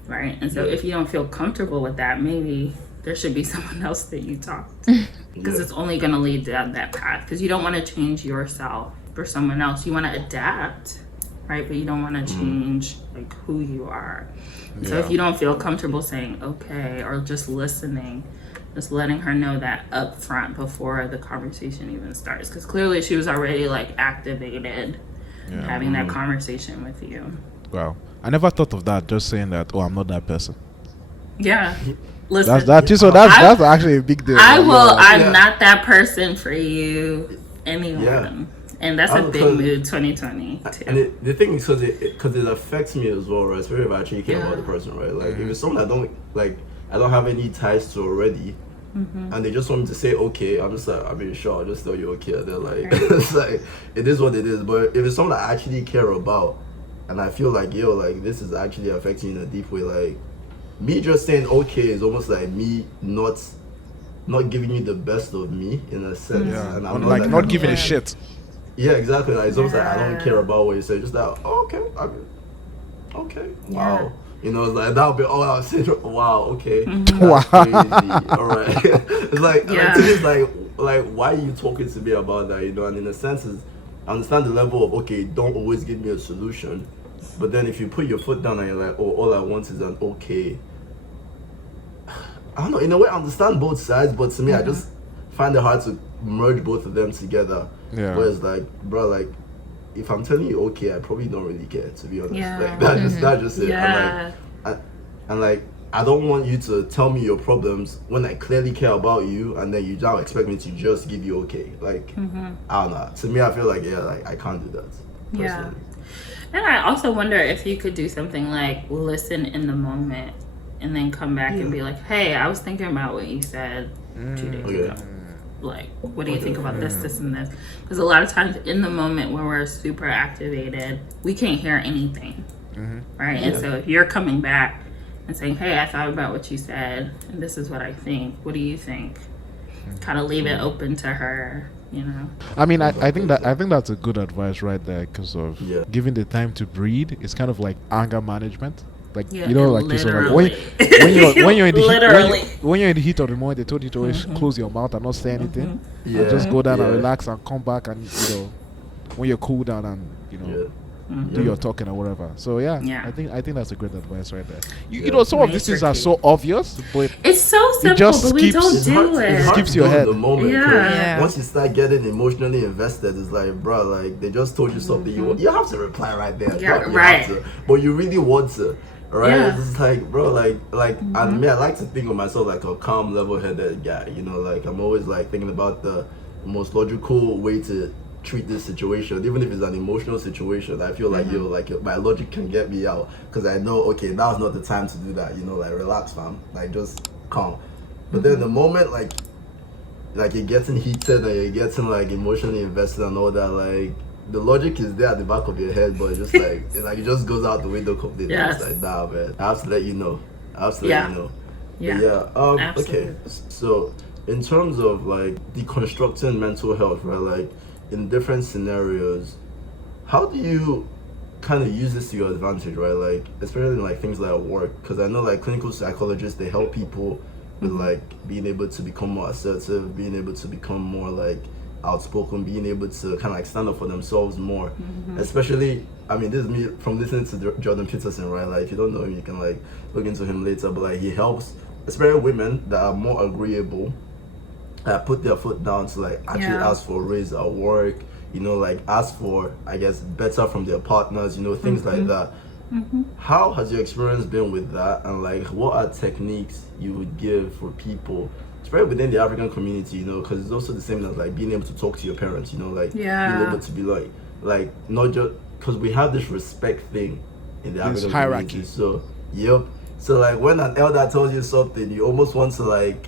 right? And so if you don't feel comfortable with that, maybe there should be someone else that you talk to, because it's only going to lead down that path, because you don't want to change yourself for someone else. You want to adapt, right? But you don't want to change like who you are. So if you don't feel comfortable saying okay, or just listening, just letting her know that up front before the conversation even starts, because clearly she was already like activated having that conversation with you. Wow, I never thought of that. Just saying that, oh, I'm not that person. Yeah, listen, that's actually a big deal. I'm not that person for you, anyone. And that's a big mood 2020 too. And the thing is, because it affects me as well, right? Especially if I actually care about the person, right? Like if it's someone I don't have any ties to already, and they just want me to say okay, I'm just like, I mean, sure, I'll just tell you okay. And they're like, it's like, it is what it is. But if it's someone I actually care about, and I feel like, yo, like this is actually affecting you in a deep way, like me just saying okay is almost like me not giving you the best of me in a sense, and I'm like not giving a shit. Yeah, exactly. Like it's almost like I don't care about what you say. Just like, okay, I mean, okay, wow. You know, it's like that'll be all I'll say. Wow, okay, Wow. crazy. All right. It's like, to me, it's like, why are you talking to me about that? You know, and in a sense, is I understand the level of, okay, don't always give me a solution. But then if you put your foot down and you're like, oh, all I want is an okay. I don't know, in a way I understand both sides, but to me, I just find it hard to merge both of them together. Yeah. Whereas like, bro, like, if I'm telling you okay, I probably don't really care, to be honest. Yeah. Like, that's just it. Yeah. And like, I don't want you to tell me your problems when I clearly care about you, and then you now expect me to just give you okay. Like, I don't know. To me, I feel like, yeah, like, I can't do that. Personally. Yeah. And I also wonder if you could do something like listen in the moment and then come back and be like, hey, I was thinking about what you said 2 days ago. Like, what do you think about this, and this? Because a lot of times in the moment when we're super activated, we can't hear anything, right? And so if you're coming back and saying, hey, I thought about what you said, and this is what I think. What do you think? Kind of leave it open to her, you know? I mean, I think that's a good advice right there, because of giving the time to breathe. It's kind of like anger management. Like, you know, like this, like when you're in the heat of the moment, they told you to always close your mouth and not say anything. And just go down and relax and come back, and you know, when you're cool down and you know do your talking or whatever. So I think that's a great advice right there. You know, some of these things are so obvious, but it's so simple, just but we don't do it. It skips your head. The moment, Yeah. Once you start getting emotionally invested, it's like, bro, like they just told you something. You have to reply right there. Yeah, bro. You right. have to. But you really want to. Right, Yeah. it's like, bro, like, I mean, I like to think of myself like a calm, level-headed guy. You know, like I'm always like thinking about the most logical way to treat this situation, even if it's an emotional situation. I feel like my logic can get me out, because I know, okay, now's not the time to do that. You know, like relax, fam, like just calm. But then the moment like you're getting heated and you're getting like emotionally invested and all that, like. The logic is there at the back of your head, but just like it just goes out the window completely. Yes. It's like, nah, man. I have to let you know. But Yeah. okay. So in terms of like deconstructing mental health, right? Like in different scenarios, how do you kind of use this to your advantage, right? Like especially in like things like work, because I know like clinical psychologists, they help people with like being able to become more assertive, being able to become more like outspoken, being able to kind of like stand up for themselves more. Especially, I mean, this is me from listening to Jordan Peterson, right? Like if you don't know him, you can like look into him later, but like he helps especially women that are more agreeable, put their foot down to like actually ask for a raise at work, you know, like ask for, I guess, better from their partners, you know, things like that. How has your experience been with that, and like what are techniques you would give for people, especially within the African community, you know, because it's also the same as like being able to talk to your parents, you know, like being able to be like not just because we have this respect thing in the African hierarchy. Community. So so like when an elder tells you something, you almost want to like,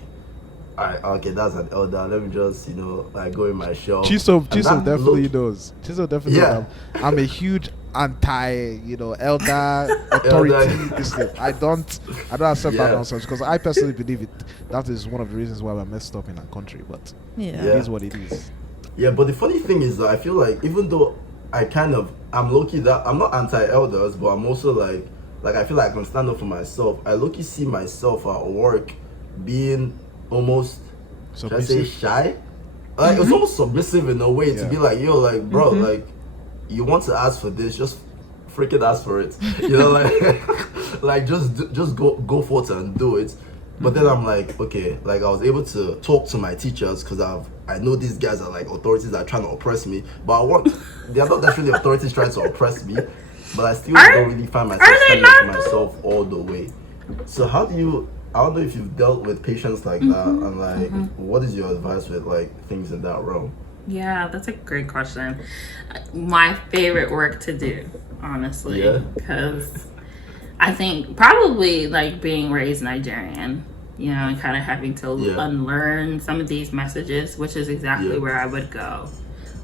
alright, okay, that's an elder, let me just, you know, like go in my shell. Chiso definitely knows. Chiso definitely knows. I'm a huge anti, you know, elder authority. This thing. I don't accept that nonsense, because I personally believe it. That is one of the reasons why we're messed up in our country. But it is what it is. Yeah, but the funny thing is that I feel like even though I'm low-key that I'm not anti-elders, but I'm also like I feel like I can stand up for myself. I low-key see myself at work being almost, should I say, shy? Like it's almost submissive in a way to be like, yo, like bro, like you want to ask for this, just freaking ask for it. You know, like like just go forth and do it. But then I'm like, okay, like I was able to talk to my teachers because I know these guys are like authorities that are trying to oppress me. But at work, they are not necessarily authorities trying to oppress me. But I still don't really find myself standing up for myself all the way. So how do you, I don't know if you've dealt with patients like that, and like what is your advice with like things in that realm? Yeah, that's a great question. My favorite work to do, honestly, because I think probably like being raised Nigerian, you know, and kind of having to unlearn some of these messages, which is exactly where I would go.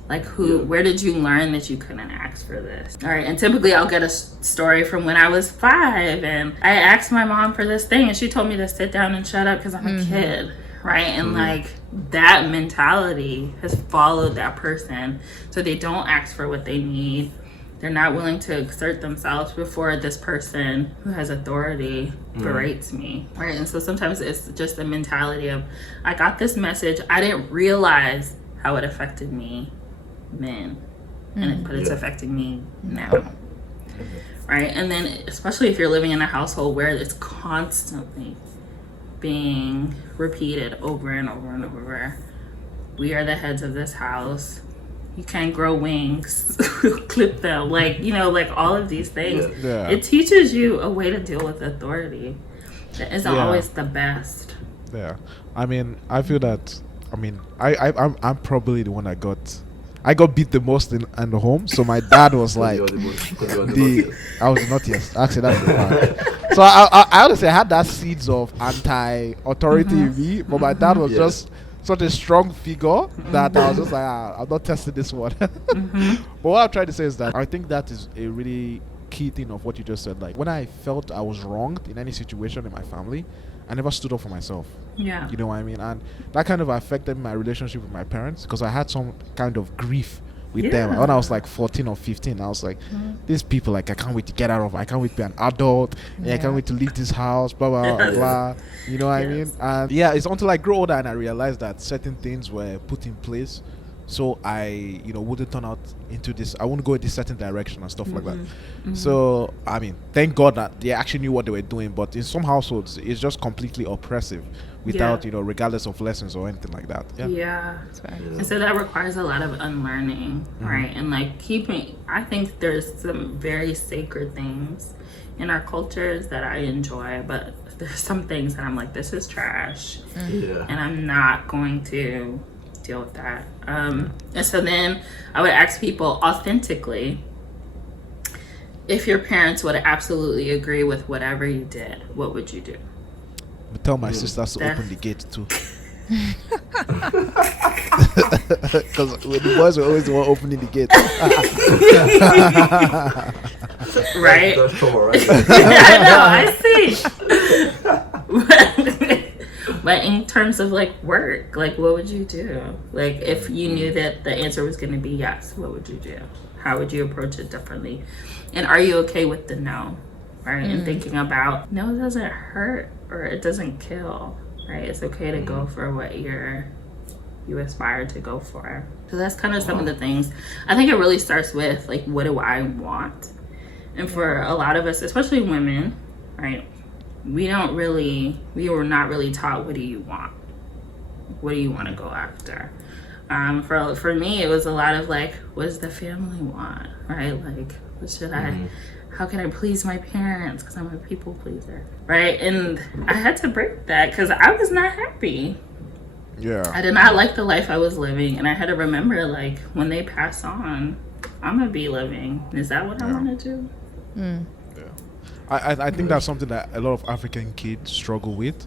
Like where did you learn that you couldn't ask for this? All right, and typically I'll get a story from when I was 5 and I asked my mom for this thing and she told me to sit down and shut up because I'm a kid, right? And like that mentality has followed that person. So they don't ask for what they need. They're not willing to exert themselves before this person who has authority berates me, right? And so sometimes it's just a mentality of, I got this message, I didn't realize how it affected me, men, but it's affecting me now. Right? And then especially if you're living in a household where it's constantly being repeated over and over and over. We are the heads of this house. You can't grow wings. Clip them. Like, like all of these things. Yeah. It teaches you a way to deal with authority that isn't always the best. Yeah. I mean, I feel that, I'm probably the one I got beat the most in the home. So my dad was like, I was not, yes. Actually, that's the part. So I honestly had that seeds of anti-authority in me, but my dad was just such a strong figure that I was just like, I'm not testing this one. But what I'm trying to say is that I think that is a really key thing of what you just said. Like, when I felt I was wronged in any situation in my family, I never stood up for myself. Yeah. You know what I mean? And that kind of affected my relationship with my parents because I had some kind of grief with them. When I was like 14 or 15, I was like, these people, like, I can't wait to get out of, I can't wait to be an adult, and I can't wait to leave this house, blah, blah, blah, blah. You know what I mean? And it's until I grew older and I realized that certain things were put in place so I, wouldn't turn out into this, I wouldn't go in this certain direction and stuff like that. So, thank God that they actually knew what they were doing, but in some households, it's just completely oppressive without, regardless of lessons or anything like that. Yeah. And so that requires a lot of unlearning, right? And like I think there's some very sacred things in our cultures that I enjoy, but there's some things that I'm like, this is trash. And I'm not going to deal with that. And so then I would ask people authentically, if your parents would absolutely agree with whatever you did, what would you do? I tell my sisters to open the gate too. Because the boys were always the one opening the gate. Right? That's trouble, right? I know, I see. But in terms of like work, like what would you do? Like if you knew that the answer was going to be yes, what would you do? How would you approach it differently? And are you okay with the no? Right? And thinking about no, it doesn't hurt or it doesn't kill. Right? It's okay to go for what you aspire to go for. So that's kind of some of the things. I think it really starts with like, what do I want? And for a lot of us, especially women, right? We were not really taught, what do you want? What do you want to go after? For me, it was a lot of like, what does the family want? Right? Like, what should how can I please my parents? Because I'm a people pleaser. Right? And I had to break that because I was not happy. Yeah. I did not like the life I was living. And I had to remember, like, when they pass on, I'm going to be living. Is that what I want to do? I think that's something that a lot of African kids struggle with,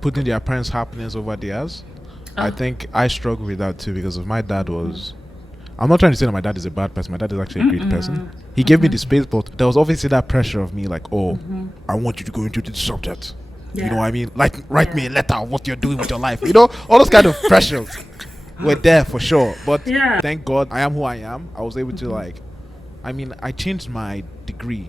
putting their parents' happiness over theirs. I think I struggle with that too because of my dad was... I'm not trying to say that my dad is a bad person. My dad is actually a great person. He gave me the space, but there was obviously that pressure of me like, I want you to go into this subject. You know what I mean? Like, write me a letter of what you're doing with your life. All those kind of pressures were there for sure. But thank God I am who I am. I was able to I changed my degree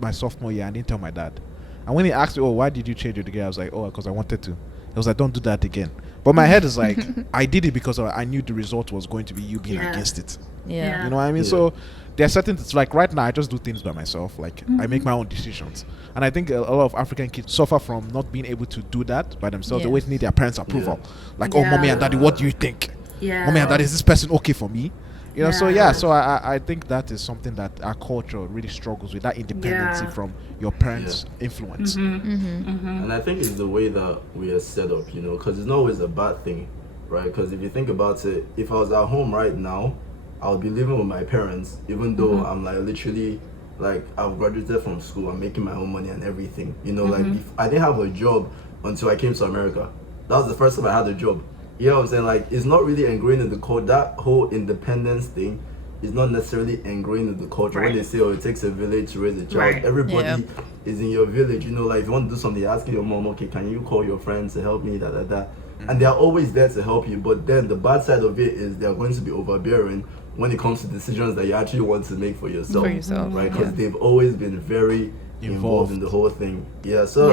my sophomore year. I didn't tell my dad. And when he asked me, why did you change your degree? I was like, because I wanted to. He was like, don't do that again. But my head is like, I did it because I knew the result was going to be you being against it. Yeah. You know what I mean? Yeah. So there are certain things, like right now I just do things by myself. Like I make my own decisions. And I think a lot of African kids suffer from not being able to do that by themselves. They always need their parents' approval. Like, mommy and daddy, what do you think? Mommy and daddy, is this person okay for me? So I think that is something that our culture really struggles with, that independency from your parents' influence. And I think it's the way that we are set up, because it's not always a bad thing, right? Because if you think about it, if I was at home right now, I would be living with my parents, even though I'm like literally, like I've graduated from school, I'm making my own money and everything. Like if I didn't have a job until I came to America. That was the first time I had a job. You know what I'm saying? Like, it's not really ingrained in the culture. That whole independence thing is not necessarily ingrained in the culture. When they say, it takes a village to raise a child, everybody is in your village. Like, if you want to do something, you're asking your mom, okay, can you call your friends to help me, And they're always there to help you. But then the bad side of it is they're going to be overbearing when it comes to decisions that you actually want to make for yourself. Right? Because they've always been very involved in the whole thing. So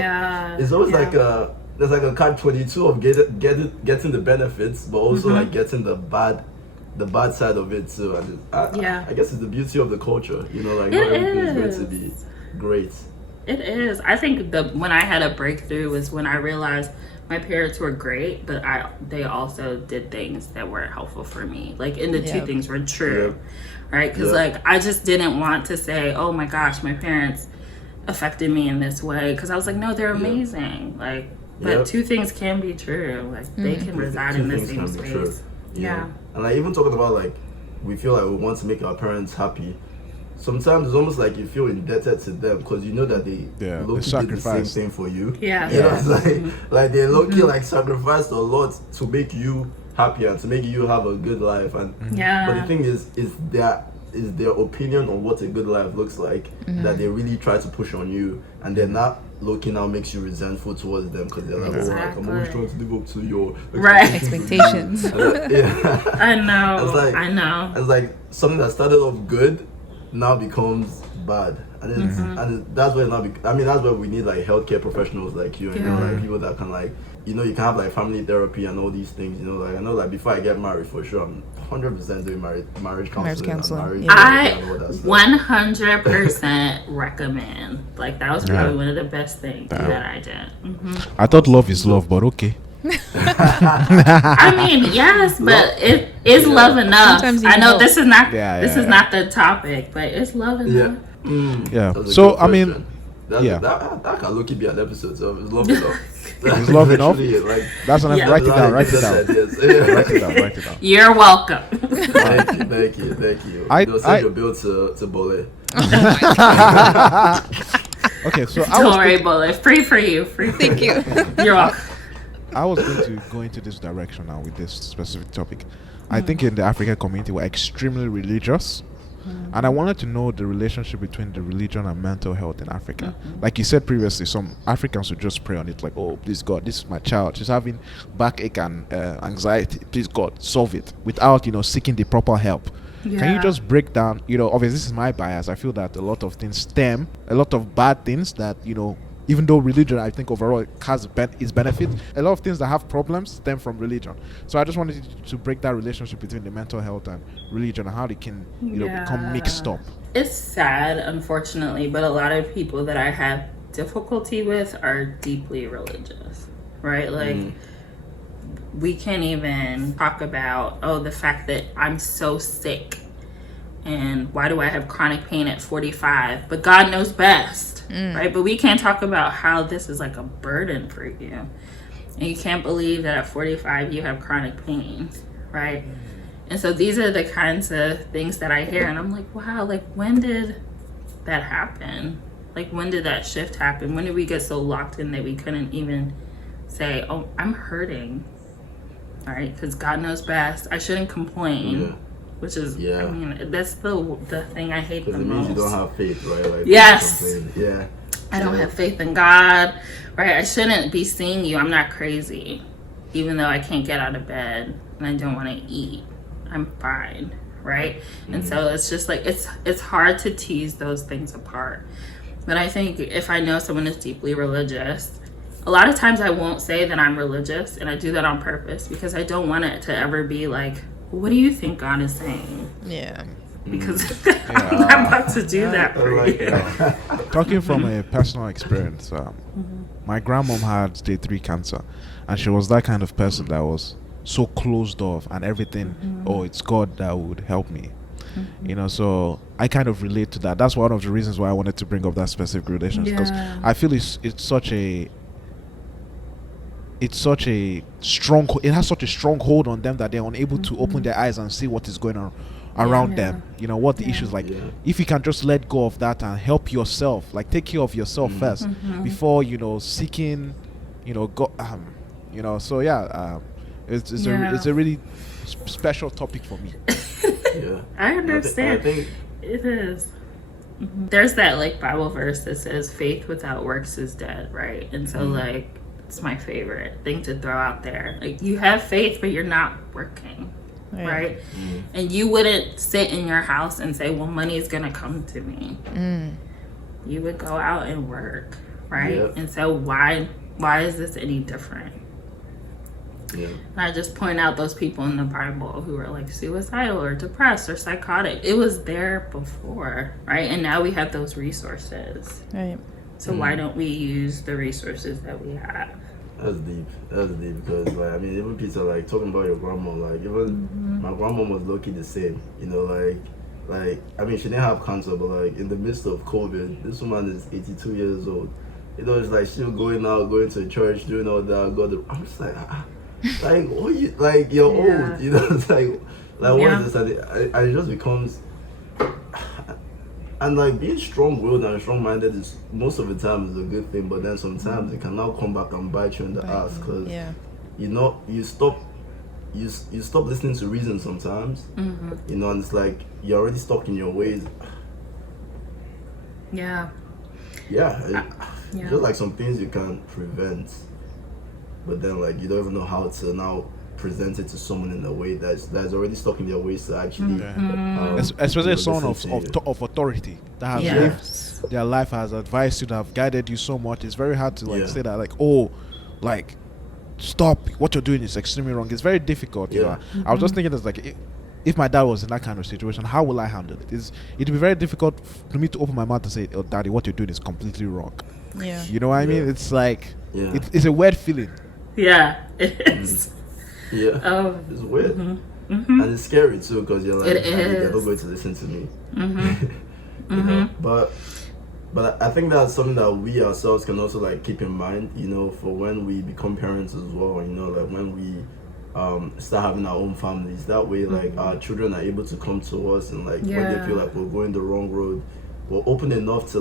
it's always like there's like a catch-22 of getting the benefits, but also like getting the bad the bad side of it too. And I guess it's the beauty of the culture. You know, like not everything is going to be great. It is. I think when I had a breakthrough was when I realized my parents were great, but they also did things that were helpful for me. Like, and the two things were true, right? Because like I just didn't want to say, oh my gosh, my parents affected me in this way, because I was like, no, they're amazing. Like, but two things can be true. Like they can reside in the same space. Yeah. And like even talking about like we feel like we want to make our parents happy. Sometimes it's almost like you feel indebted to them because you know that they low-key did the same thing for you. Yeah. You know, it's like they low-key like sacrificed a lot to make you happier and to make you have a good life. And but the thing is their opinion on what a good life looks like that they really try to push on you, and they're not looking now makes you resentful towards them because they're like, oh, like, I'm always trying to live up to your expectations. I know. It's like something that started off good now becomes bad, and it's and that's where that's where we need like healthcare professionals like you, and you know, like people that can like, you know, you can have like family therapy and all these things, you know, like I know like before I get married for sure I'm 100% doing marriage counseling. I 100% recommend. Like that was probably one of the best things that I did. I thought love is love, but okay. I mean, yes, but it is love enough. I know this is not not the topic, but it's love enough. So I mean, that can look be an episode. So it's love enough. It's love enough. Like, that's enough. Write it down. Write it down. Write it down. You're welcome. Thank you. Don't send your bill to Bole. Okay, so don't worry, Bole. Free for you. Free. Thank you. You're welcome. I was going to go into this direction now with this specific topic. I think in the African community we're extremely religious, and I wanted to know the relationship between the religion and mental health in Africa. Like you said previously, some Africans would just pray on it like, oh, please God, this is my child, she's having backache and anxiety, please God, solve it, without, you know, seeking the proper help. Can you just break down, you know, obviously this is my bias, I feel that a lot of things a lot of bad things that, you know, even though religion, I think overall has its benefits, a lot of things that have problems stem from religion. So I just wanted to break that relationship between the mental health and religion and how they can, you know, become mixed up. It's sad, unfortunately, but a lot of people that I have difficulty with are deeply religious, right? Like, we can't even talk about, the fact that I'm so sick and why do I have chronic pain at 45? But God knows best. Right, but we can't talk about how this is like a burden for you, and you can't believe that at 45 you have chronic pain, right? And so these are the kinds of things that I hear, and I'm like, wow, like when did that happen? Like when did that shift happen? When did we get so locked in that we couldn't even say, oh, I'm hurting, all right? Because God knows best. I shouldn't complain. Which is, I mean, that's the thing I hate the most. Because it means you don't have faith, right? Like, yes. I don't Yeah. have faith in God, right? I shouldn't be seeing you. I'm not crazy. Even though I can't get out of bed and I don't want to eat, I'm fine, right? And so it's just like, it's hard to tease those things apart. But I think if I know someone is deeply religious, a lot of times I won't say that I'm religious, and I do that on purpose because I don't want it to ever be like, what do you think God is saying? Yeah. Because I'm not about to do that for you. Talking from a personal experience, my grandmom had stage 3 cancer, and she was that kind of person that was so closed off and everything. Oh, it's God that would help me. You know, so I kind of relate to that. That's one of the reasons why I wanted to bring up that specific relationship, because I feel it's such a strong, it has such a strong hold on them that they're unable to open their eyes and see what is going on around them, you know, what the issues like. If you can just let go of that and help yourself, like take care of yourself first before, you know, seeking, you know, go you know, so it's a really special topic for me. I understand. I think it is. There's that like Bible verse that says faith without works is dead, right? And so like it's my favorite thing to throw out there. Like you have faith, but you're not working, right? And you wouldn't sit in your house and say, well, money is gonna come to me. You would go out and work, right? And so why is this any different? Yeah. And I just point out those people in the Bible who are like suicidal or depressed or psychotic. It was there before, right? And now we have those resources. Right. So why don't we use the resources that we have? That's deep. That's deep because, like, I mean, even Peter, like, talking about your grandma, like, even my grandma was low-key the same, you know, like, I mean, she didn't have cancer, but, like, in the midst of COVID, this woman is 82 years old. You know, it's like still going out, going to church, doing all that. I'm just like, like, what you, like, you're old, you know, it's like what is this? And it just becomes, and like being strong-willed and strong-minded is most of the time is a good thing, but then sometimes it can now come back and bite you in the ass because you know you stop listening to reason sometimes, you know, and it's like you're already stuck in your ways. Just like some things you can prevent, but then like you don't even know how to now present it to someone in a way that's already stuck in their ways to actually especially someone of authority that has lived their life, has advised you, that have guided you so much. It's very hard to like say that like, oh, like stop, what you're doing is extremely wrong. It's very difficult, you know. I was just thinking, it's like if my dad was in that kind of situation, how will I handle it? It'd be very difficult for me to open my mouth and say, oh daddy, what you're doing is completely wrong. You know what I mean? It's like it's a weird feeling. It is. It's weird, and it's scary too because you're like, they're not going to listen to me. You know? But I think that's something that we ourselves can also like keep in mind, you know, for when we become parents as well. You know, like when we start having our own families. That way, like our children are able to come to us, and like when they feel like we're going the wrong road, we're open enough to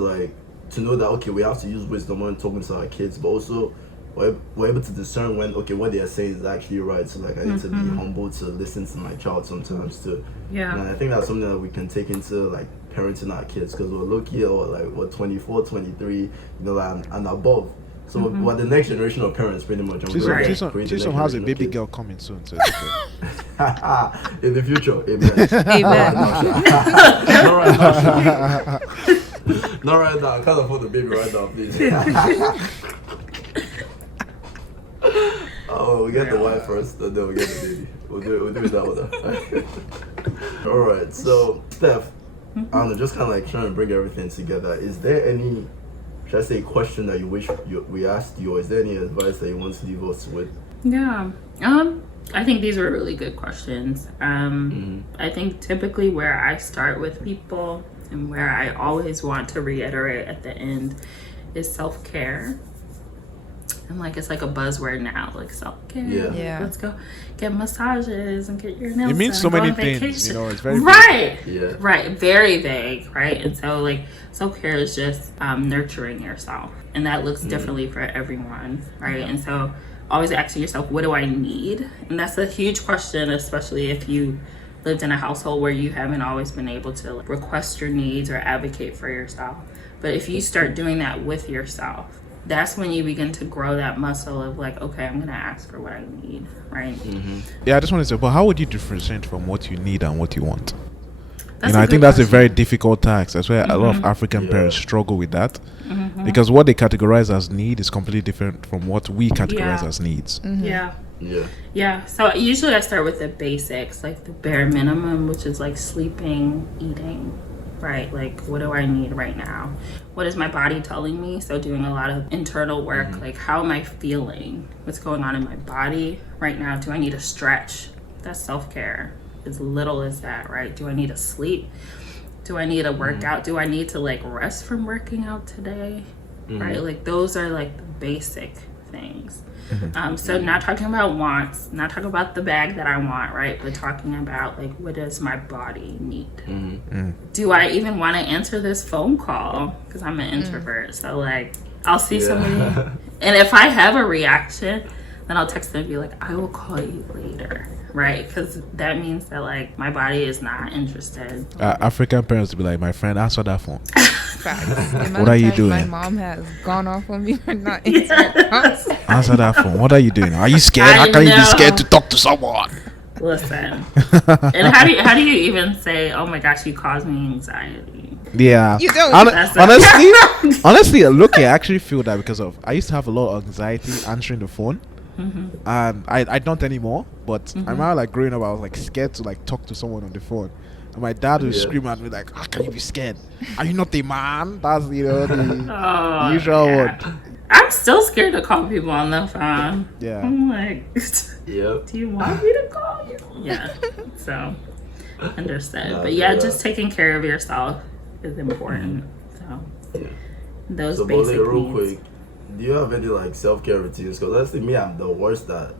know that okay, we have to use wisdom when talking to our kids, but also we're able to discern when what they are saying is actually right. So like I need to be humble to listen to my child sometimes too. And I think that's something that we can take into like parenting our kids, because we're lucky or like we're 24, 23, you know, and above. So we're the next generation of parents pretty much. Chisom has a baby girl coming soon, so it's okay. In the future, amen. Not right now. I can't afford the baby right now, please. Oh, we get the wife first, and then we get the baby. We'll do it that way. All right. So, Steph, I don't know, just kind of like trying to bring everything together. Is there any, should I say, question that you wish we asked you, or is there any advice that you want to leave us with? I think these were really good questions. I think typically where I start with people and where I always want to reiterate at the end is self-care. And like it's like a buzzword now, like self-care. Let's go get massages and get your nails done. It means so many things, vacation. you know, it's very vague. Right, very vague, right? And so like self-care is just nurturing yourself, and that looks differently for everyone, right? And so always asking yourself, what do I need? And that's a huge question, especially if you lived in a household where you haven't always been able to like, request your needs or advocate for yourself. But if you start doing that with yourself, that's when you begin to grow that muscle of like, okay, I'm going to ask for what I need, right? Yeah, I just wanted to say, but how would you differentiate from what you need and what you want? That's I think that's a very difficult task. That's where a lot of African parents struggle with that, because what they categorize as need is completely different from what we categorize as needs. So usually I start with the basics, like the bare minimum, which is like sleeping, eating, right? Like, what do I need right now? What is my body telling me? So doing a lot of internal work, like how am I feeling? What's going on in my body right now? Do I need a stretch? That's self-care. As little as that, right? Do I need to sleep? Do I need a workout? Do I need to like rest from working out today? Right? Like those are like the basic things. So not talking about wants, not talking about the bag that I want, right? But talking about like, what does my body need? Do I even want to answer this phone call? Because I'm an introvert. So like, I'll see somebody, and if I have a reaction, then I'll text them and be like, I will call you later, right? Because that means that like my body is not interested. African parents will be like, my friend, answer that phone. Facts. What are you doing? My mom has gone off on me for not answering calls. Answer that phone. What are you doing? Are you scared? How can you be scared to talk to someone? Listen. And how do you even say, oh my gosh, you caused me anxiety? Yeah. You don't. Honestly, look, I actually feel that because I used to have a lot of anxiety answering the phone. and I don't anymore. But I remember like growing up, I was like scared to like talk to someone on the phone. And my dad would scream at me like, "How can you be scared? Are you not a man?" That's the usual word. I'm still scared to call people on the phone. Yeah. I'm like, Yep. do you want me to call you? Yeah. So, understood. But yeah, just taking care of yourself is important. So, those So, basic Bole, real needs. quick, do you have any like self-care routines? Because honestly, me, I'm the worst at.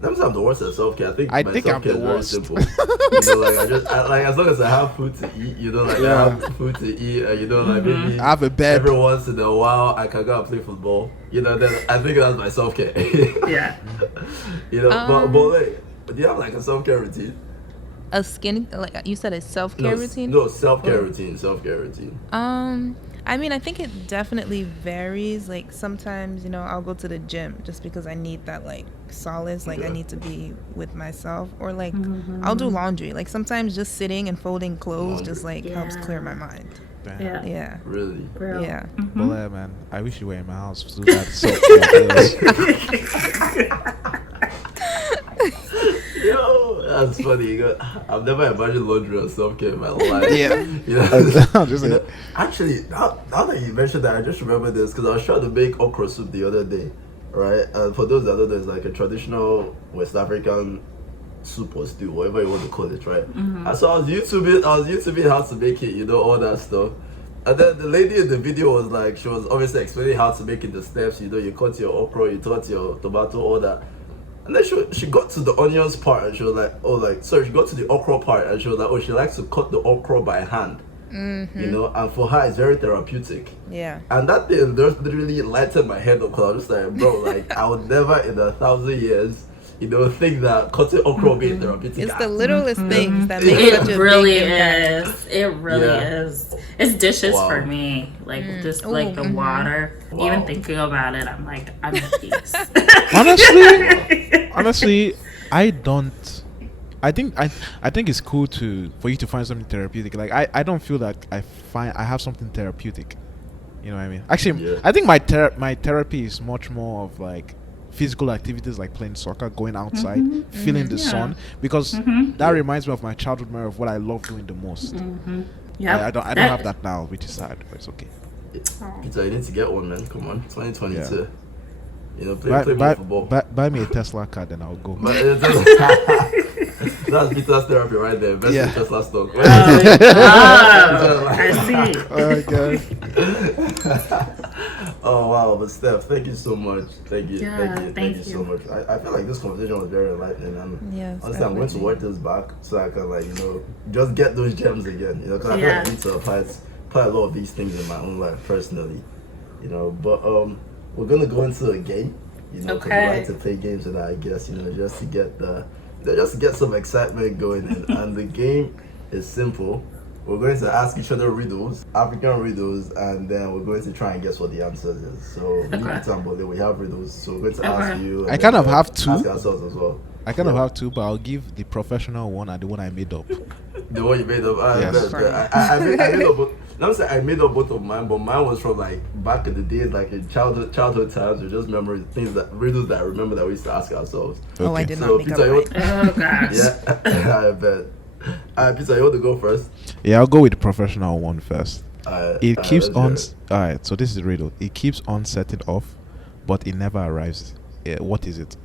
Let me say I'm the worst at self-care. I think my I'm self-care the is very worst. simple. Like as long as I have food to eat, I have food to eat, and like maybe I have a bed. every once in a while I can go and play football. Then I think that's my self-care. Yeah. But Bole, do you have like a self-care routine? A skin, like you said, a self-care routine? No, self-care routine. Self-care routine. I mean, I think it definitely varies. Like sometimes, I'll go to the gym just because I need that like solace. Like I need to be with myself, or like I'll do laundry. Like sometimes just sitting and folding clothes just like helps clear my mind. Damn. Yeah. Yeah. Really? Real. Yeah. Bole, man, I wish you were in my house to do that self-care. Yo, that's funny. I've never imagined laundry or self-care in my life. Yeah. Actually, Now that you mentioned that, I just remember this because I was trying to make okra soup the other day, right? And for those that don't know, it's like a traditional West African soup or stew, whatever you want to call it, right? And so I was YouTubing how to make it, all that stuff. And then the lady in the video was like, she was obviously explaining how to make it, the steps, you cut your okra, you cut your tomato, all that. And then she got to the onions part and she was like, she got to the okra part and she was like, she likes to cut the okra by hand. And for her it's very therapeutic. Yeah. And that thing just literally lightened my head up because I was just like, bro, like I would never in 1,000 years, think that cutting okra would be a therapeutic It's act. the littlest things that make such It a really big impact. is. It really is. It's dishes Wow. for me. Like just like the water. Wow. Even thinking about it, I'm like, I'm at peace. honestly, I don't. I think it's cool for you to find something therapeutic. Like I don't feel that I have something therapeutic. You know what I mean? Actually, I think my therapy is much more of like physical activities, like playing soccer, going outside, feeling the sun, because that reminds me of my childhood memory of what I love doing the most. Yeah. I don't have that now, which is sad, but it's okay. Peter, you need to get one, man. Come on, 2022. Play more football. Buy me a Tesla car, then I'll go. That's Peter's therapy right there. Best in Tesla stock. I see. Oh god. Oh wow, but Steph, thank you so much. Thank you so you. much. I feel like this conversation was very enlightening, and Yes, honestly, I'm going to definitely. watch this back so I can just get those gems again. Because I feel like I need to apply a lot of these things in my own life personally. But we're gonna go into a game. Because we like to play games, and I guess just to get some excitement going. And the game is simple. We're going to ask each other riddles, African riddles, and then we're going to try and guess what the answer is. So, me, Peter, and Bole, we have riddles. So, we're going to ask you. And I kind of then have two. Ask ourselves as well. I kind of have two, but I'll give the professional one and the one I made up. The one you made up. Yes. I made up both. Let me say I made up both of mine, but mine was from like back in the days, like in childhood times, or just memories, riddles that I remember that we used to ask ourselves. Oh, I Okay. did So, not make Peter, up right. Oh gosh. Yeah, I bet. Peter, you want to go first? Yeah, I'll go with the professional one first. It keeps let's on. hear it. All right, so this is the riddle. It keeps on setting off, but it never arrives. What is it?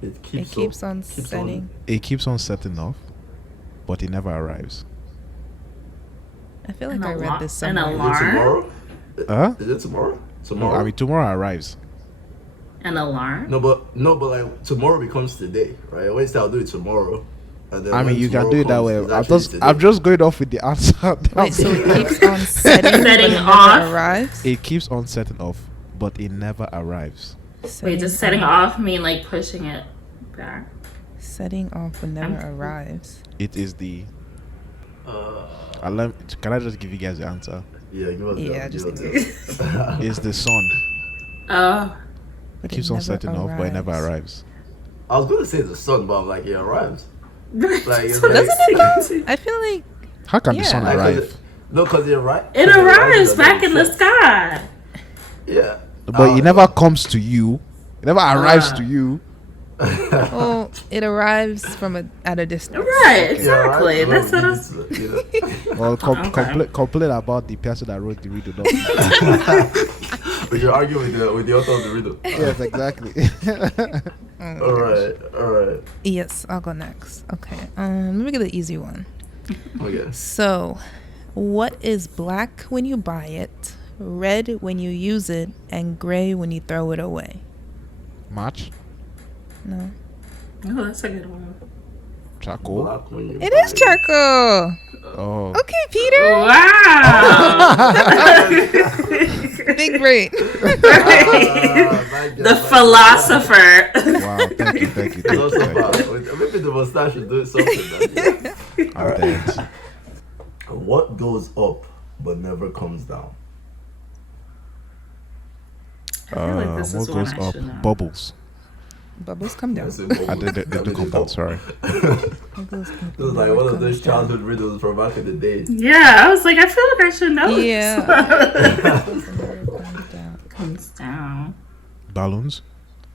It It keeps keeps on setting. It keeps on setting off, but it never arrives. I feel like An I read alarm- this an somewhere. Is it alarm? tomorrow? Huh? Is it tomorrow? No, Tomorrow. I mean tomorrow arrives. An alarm? No, but like tomorrow becomes today, right? Wednesday I'll do it tomorrow. And then I mean when you can tomorrow do it that comes, way. it's actually I'm today. just going off with the answer. Wait, so it keeps on setting, but Setting it off? never arrives? It keeps on setting off, but it never arrives. Wait, does setting off mean like pushing it back? Setting off but never arrives. It is the. Can I just give you guys the answer? Yeah, give us Yeah, that. just give us give that. It's the sun. Oh, But It keeps on setting off, but it never arrives. I was gonna say the sun, but I'm like, it arrives. Like, it's So like, doesn't it? I feel like How can the Yeah. sun like, arrive? no, because it arrives. It arrives back in the sky. Yeah. But it never comes to you. It never arrives to you. Oh, it arrives at a distance. Right, exactly. Yeah, right. That's what I was. Well, Okay. complain about the person that wrote the riddle. Not We should argue with the author of the riddle. yes, exactly. All right. Yes, I'll go next. Okay. Let me get the easy one. Okay. So, what is black when you buy it, red when you use it, and gray when you throw it away? Match, No. Oh, that's a good one. charcoal. Black when you It buy is charcoal. Oh, Okay, Peter. Wow. Big brain. The philosopher. wow! Thank you. Maybe the mustache is doing something. I'm dead. What goes up but never comes down? I feel like this What is one goes I up? should know. Bubbles. Bubbles come down. That's it. I did come down. Sorry. This is like one of those childhood riddles from back in the day. Yeah, I was like, I feel like I should know this. Yeah. Comes down. Balloons.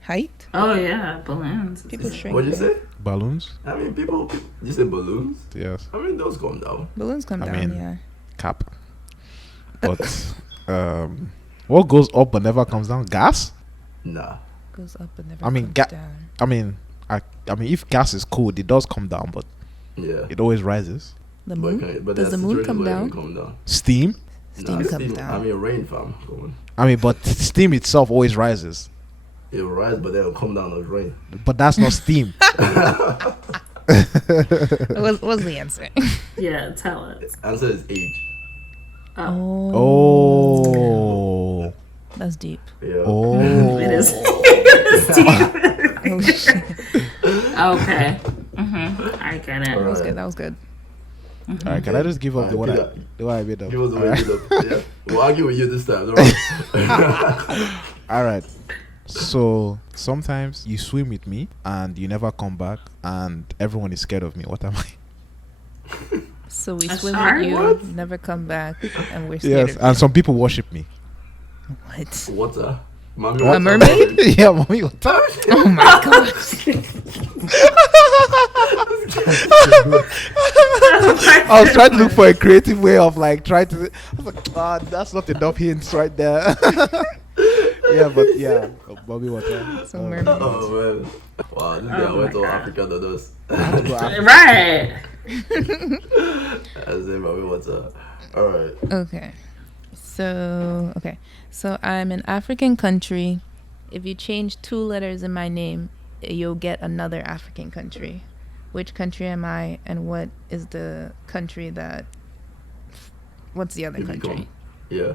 Height. Oh yeah, balloons. People shrink. What'd you say? Balloons. I mean, people. You say balloons? Yes. I mean, those come down. Balloons come I down. mean- Yeah. Cap. But what goes up but never comes down? gas. Nah. Goes up and never I mean, comes down. I mean, if gas is cold, it does come down, but Yeah. it always rises. The But moon. can- but Does there's the moon situations come where it down? can come down. Steam. Steam Nah, comes down. I mean, rain, fam. Come on. I mean, but steam itself always rises. It will rise, but then it'll come down as rain. But that's not steam. What's the answer? Yeah, tell us. Answer is age. Oh. That's deep. Yeah. Oh. It is. Oh shit. Okay. I get it. All That was right. good. That was good. All right, can I just give up the one Alright, the one I made up? Give us the All way right. it up. Yeah. We'll argue with you this time. All right. All right. So sometimes you swim with me and you never come back, and everyone is scared of me. What am I? So we A swim shark? with you, What? never come back, and we're scared Yes, of and some people worship me. you. What? Water. Mommy, A water. mermaid? Yeah, mommy. What? Oh my gosh. I was trying to look for a creative way of like trying to. I was like, that's not enough hints right there. Yeah, but yeah, mommy water. So mermaid. Oh man. Wow, this guy went to Africa than us. Right. I say mommy water. All right. Okay. So I'm an African country. If you change 2 letters in my name, you'll get another African country. Which country am I, and what is the country that? What's the other You country? become- Yeah.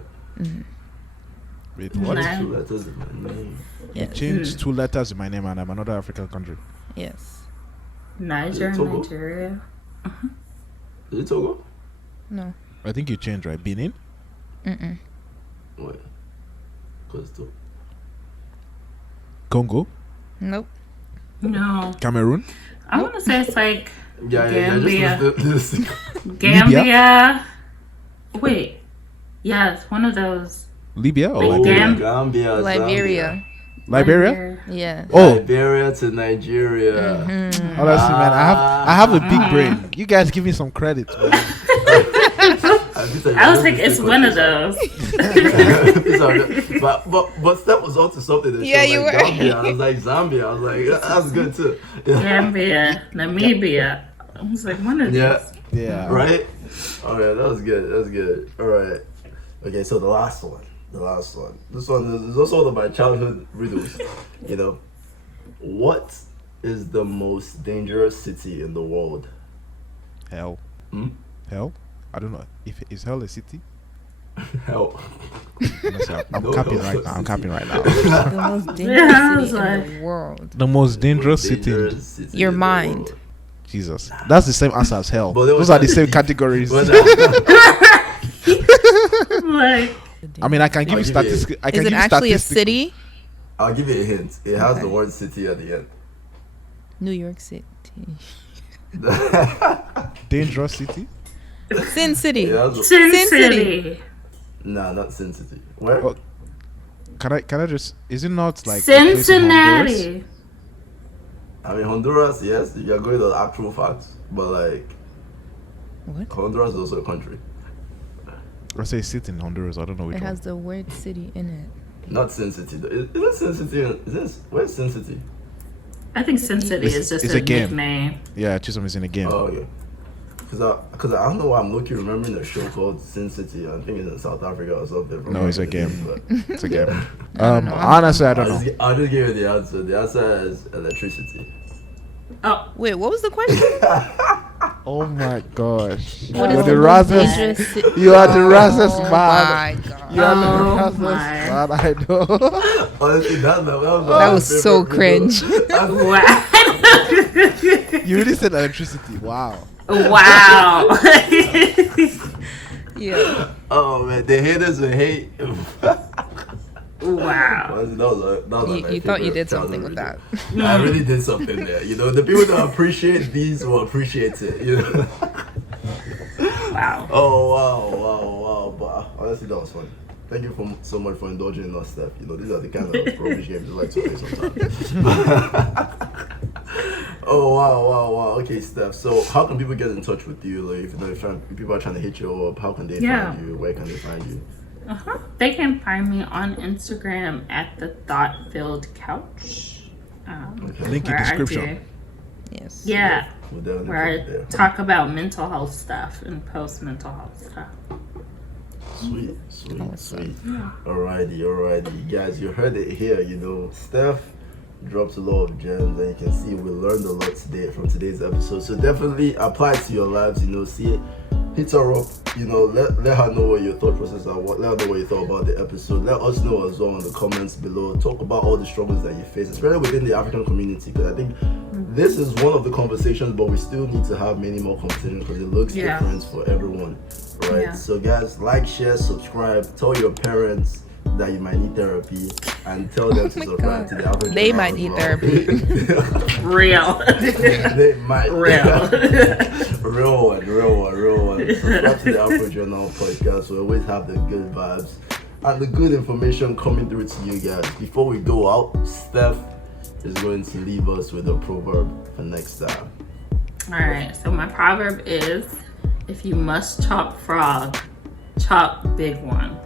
Wait, what? Nah. 2 letters in my name. Yes. Change 2 letters in my name and I'm another African country. Yes. Niger, Togo? Nigeria. Is it Togo? No. I think you changed, right? Benin? Mm-mm. Wait. Cause Togo. Congo? Nope. No. Cameroon? I want to say it's like Yeah. Gambia. Just Gambia. Wait. Yeah, it's one of those. Libya or Wait, Liberia? Gam- Gambia. Liberia. Liberia? Yeah. Oh, Liberia to Nigeria. Mm-hmm. honestly, man, I have a big brain. You guys give me some credit, man. I was like, it's one of those. but Steph was onto something. That Yeah, showed, you like, were. Gambia. I was like Zambia. I was like, that's good too. Gambia, Namibia. I was like, one of these. Yeah. Yeah. Right? Oh yeah, that was good. That's good. All right. Okay, so the last one. This one is also one of my childhood riddles. You know, what is the most dangerous city in the world? Hell. Hmm? Hell? I don't know. Is hell a city? Hell. Honestly, I'm No, capping no, right now. I'm capping right now. The most Yeah, I dangerous was city in like- the world. The most dangerous city. Dangerous city Your in the mind. world. Jesus. That's the same answer as hell. But there was Those are the that- same categories. But, Like, I mean, I can give I'll you give you- statistics. I can Is give it you actually a statistics. city? I'll give you a hint. It has the Okay. word city at the end. New York City. Dangerous city? Sin City. It has a- Sin Sin City. Nah, not Sin City. Where? Oh, Can I just? Is it not like a place in Honduras? Cincinnati. I mean, Honduras, yes, you're going to the actual facts, but like, What? Honduras is also a country. I say city in Honduras. I don't know which It one. has the word city in it. Not Sin City, though. Isn't Sin City, where's Sin City? I think Sin City is just it's a a game. nickname. Yeah, Chisholm is in a game. Oh, okay. Because I don't know why I'm looking remembering a show called Sin City. I think it's in South Africa or something. No, it's a game. But It's a game. don't know. Honestly, I don't know. I'll just give you the answer. The answer is electricity. Oh, Wait, what was the question? Oh my gosh. What You're is the the razzest. dangerous ci- You are the razzest Oh man. my god. You are the Oh razzest my. man I know. Honestly, that That was so cringe. wow. You really said electricity. Wow. Wow. Yeah. Oh man, the haters will hate. Wow. Honestly, that was my You thought you favorite did something with childhood that. video. I really did something there. You know, the people that appreciate these will appreciate it. You know. Wow. Oh wow! But honestly, that was fun. Thank you so much for indulging in us, Steph. You know, these are the kind of rubbish games we like to play sometimes. Oh wow! Okay, Steph. So, how can people get in touch with you? Like, if people are trying to hit you up, how can they find you? Where can they find you? They can find me on Instagram at the Thought Filled Couch. Okay. Link in where I description. do- Yes. Yeah, We'll definitely where put it I there. talk about mental health stuff and post mental health stuff. Sweet. Awesome. Alrighty. Guys, you heard it here, you know. Steph drops a lot of gems, and you can see we learned a lot today from today's episode. So definitely apply it to your lives, you know, see it. Hit her up, you know, let her know what your thought process are, let her know what you thought about the episode. Let us know as well in the comments below. Talk about all the struggles that you face, especially within the African community, because I think this is one of the conversations, but we still need to have many more conversations because it looks different for everyone, right? Yeah. So guys, like, share, subscribe, tell your parents that you might need therapy, and tell them to subscribe to the African They Journal might as need well. therapy. Real. They might. Real. Real one. Subscribe to the Afro Journal podcast. We always have the good vibes and the good information coming through to you guys. Before we go out, Steph is going to leave us with a proverb for next time. Alright, so my proverb is, if you must chop frog, chop big one.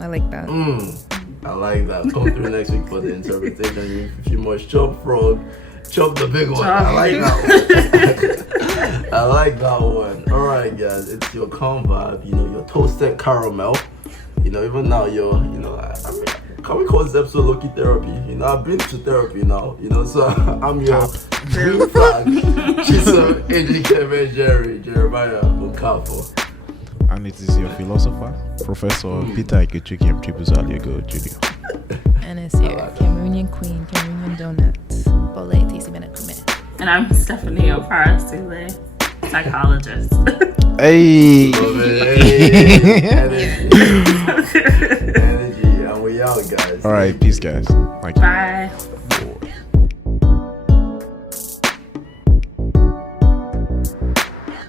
I like that. I like that. Come through next week for the interpretation. If you must chop frog, chop the big one. I like that one. I like that one. Alright guys, it's your calm vibe, you know, your toasted caramel. You know, even now you're, you know, I mean, can we call this episode Loki Therapy? You know, I've been to therapy now, you know, so I'm your green flag. Chisholm, AJ, Jeremiah, Okafo. And it is your philosopher, Professor Peter Ikechuki M. Chibuzaliego Jr. And it's your Cameroonian queen, Cameroonian donuts. Bole tasty benakume. And I'm Stephanie Okpara, Sule, psychologist. Hey! Energy. And we out, guys. Alright, peace, guys. Thank you. Bye.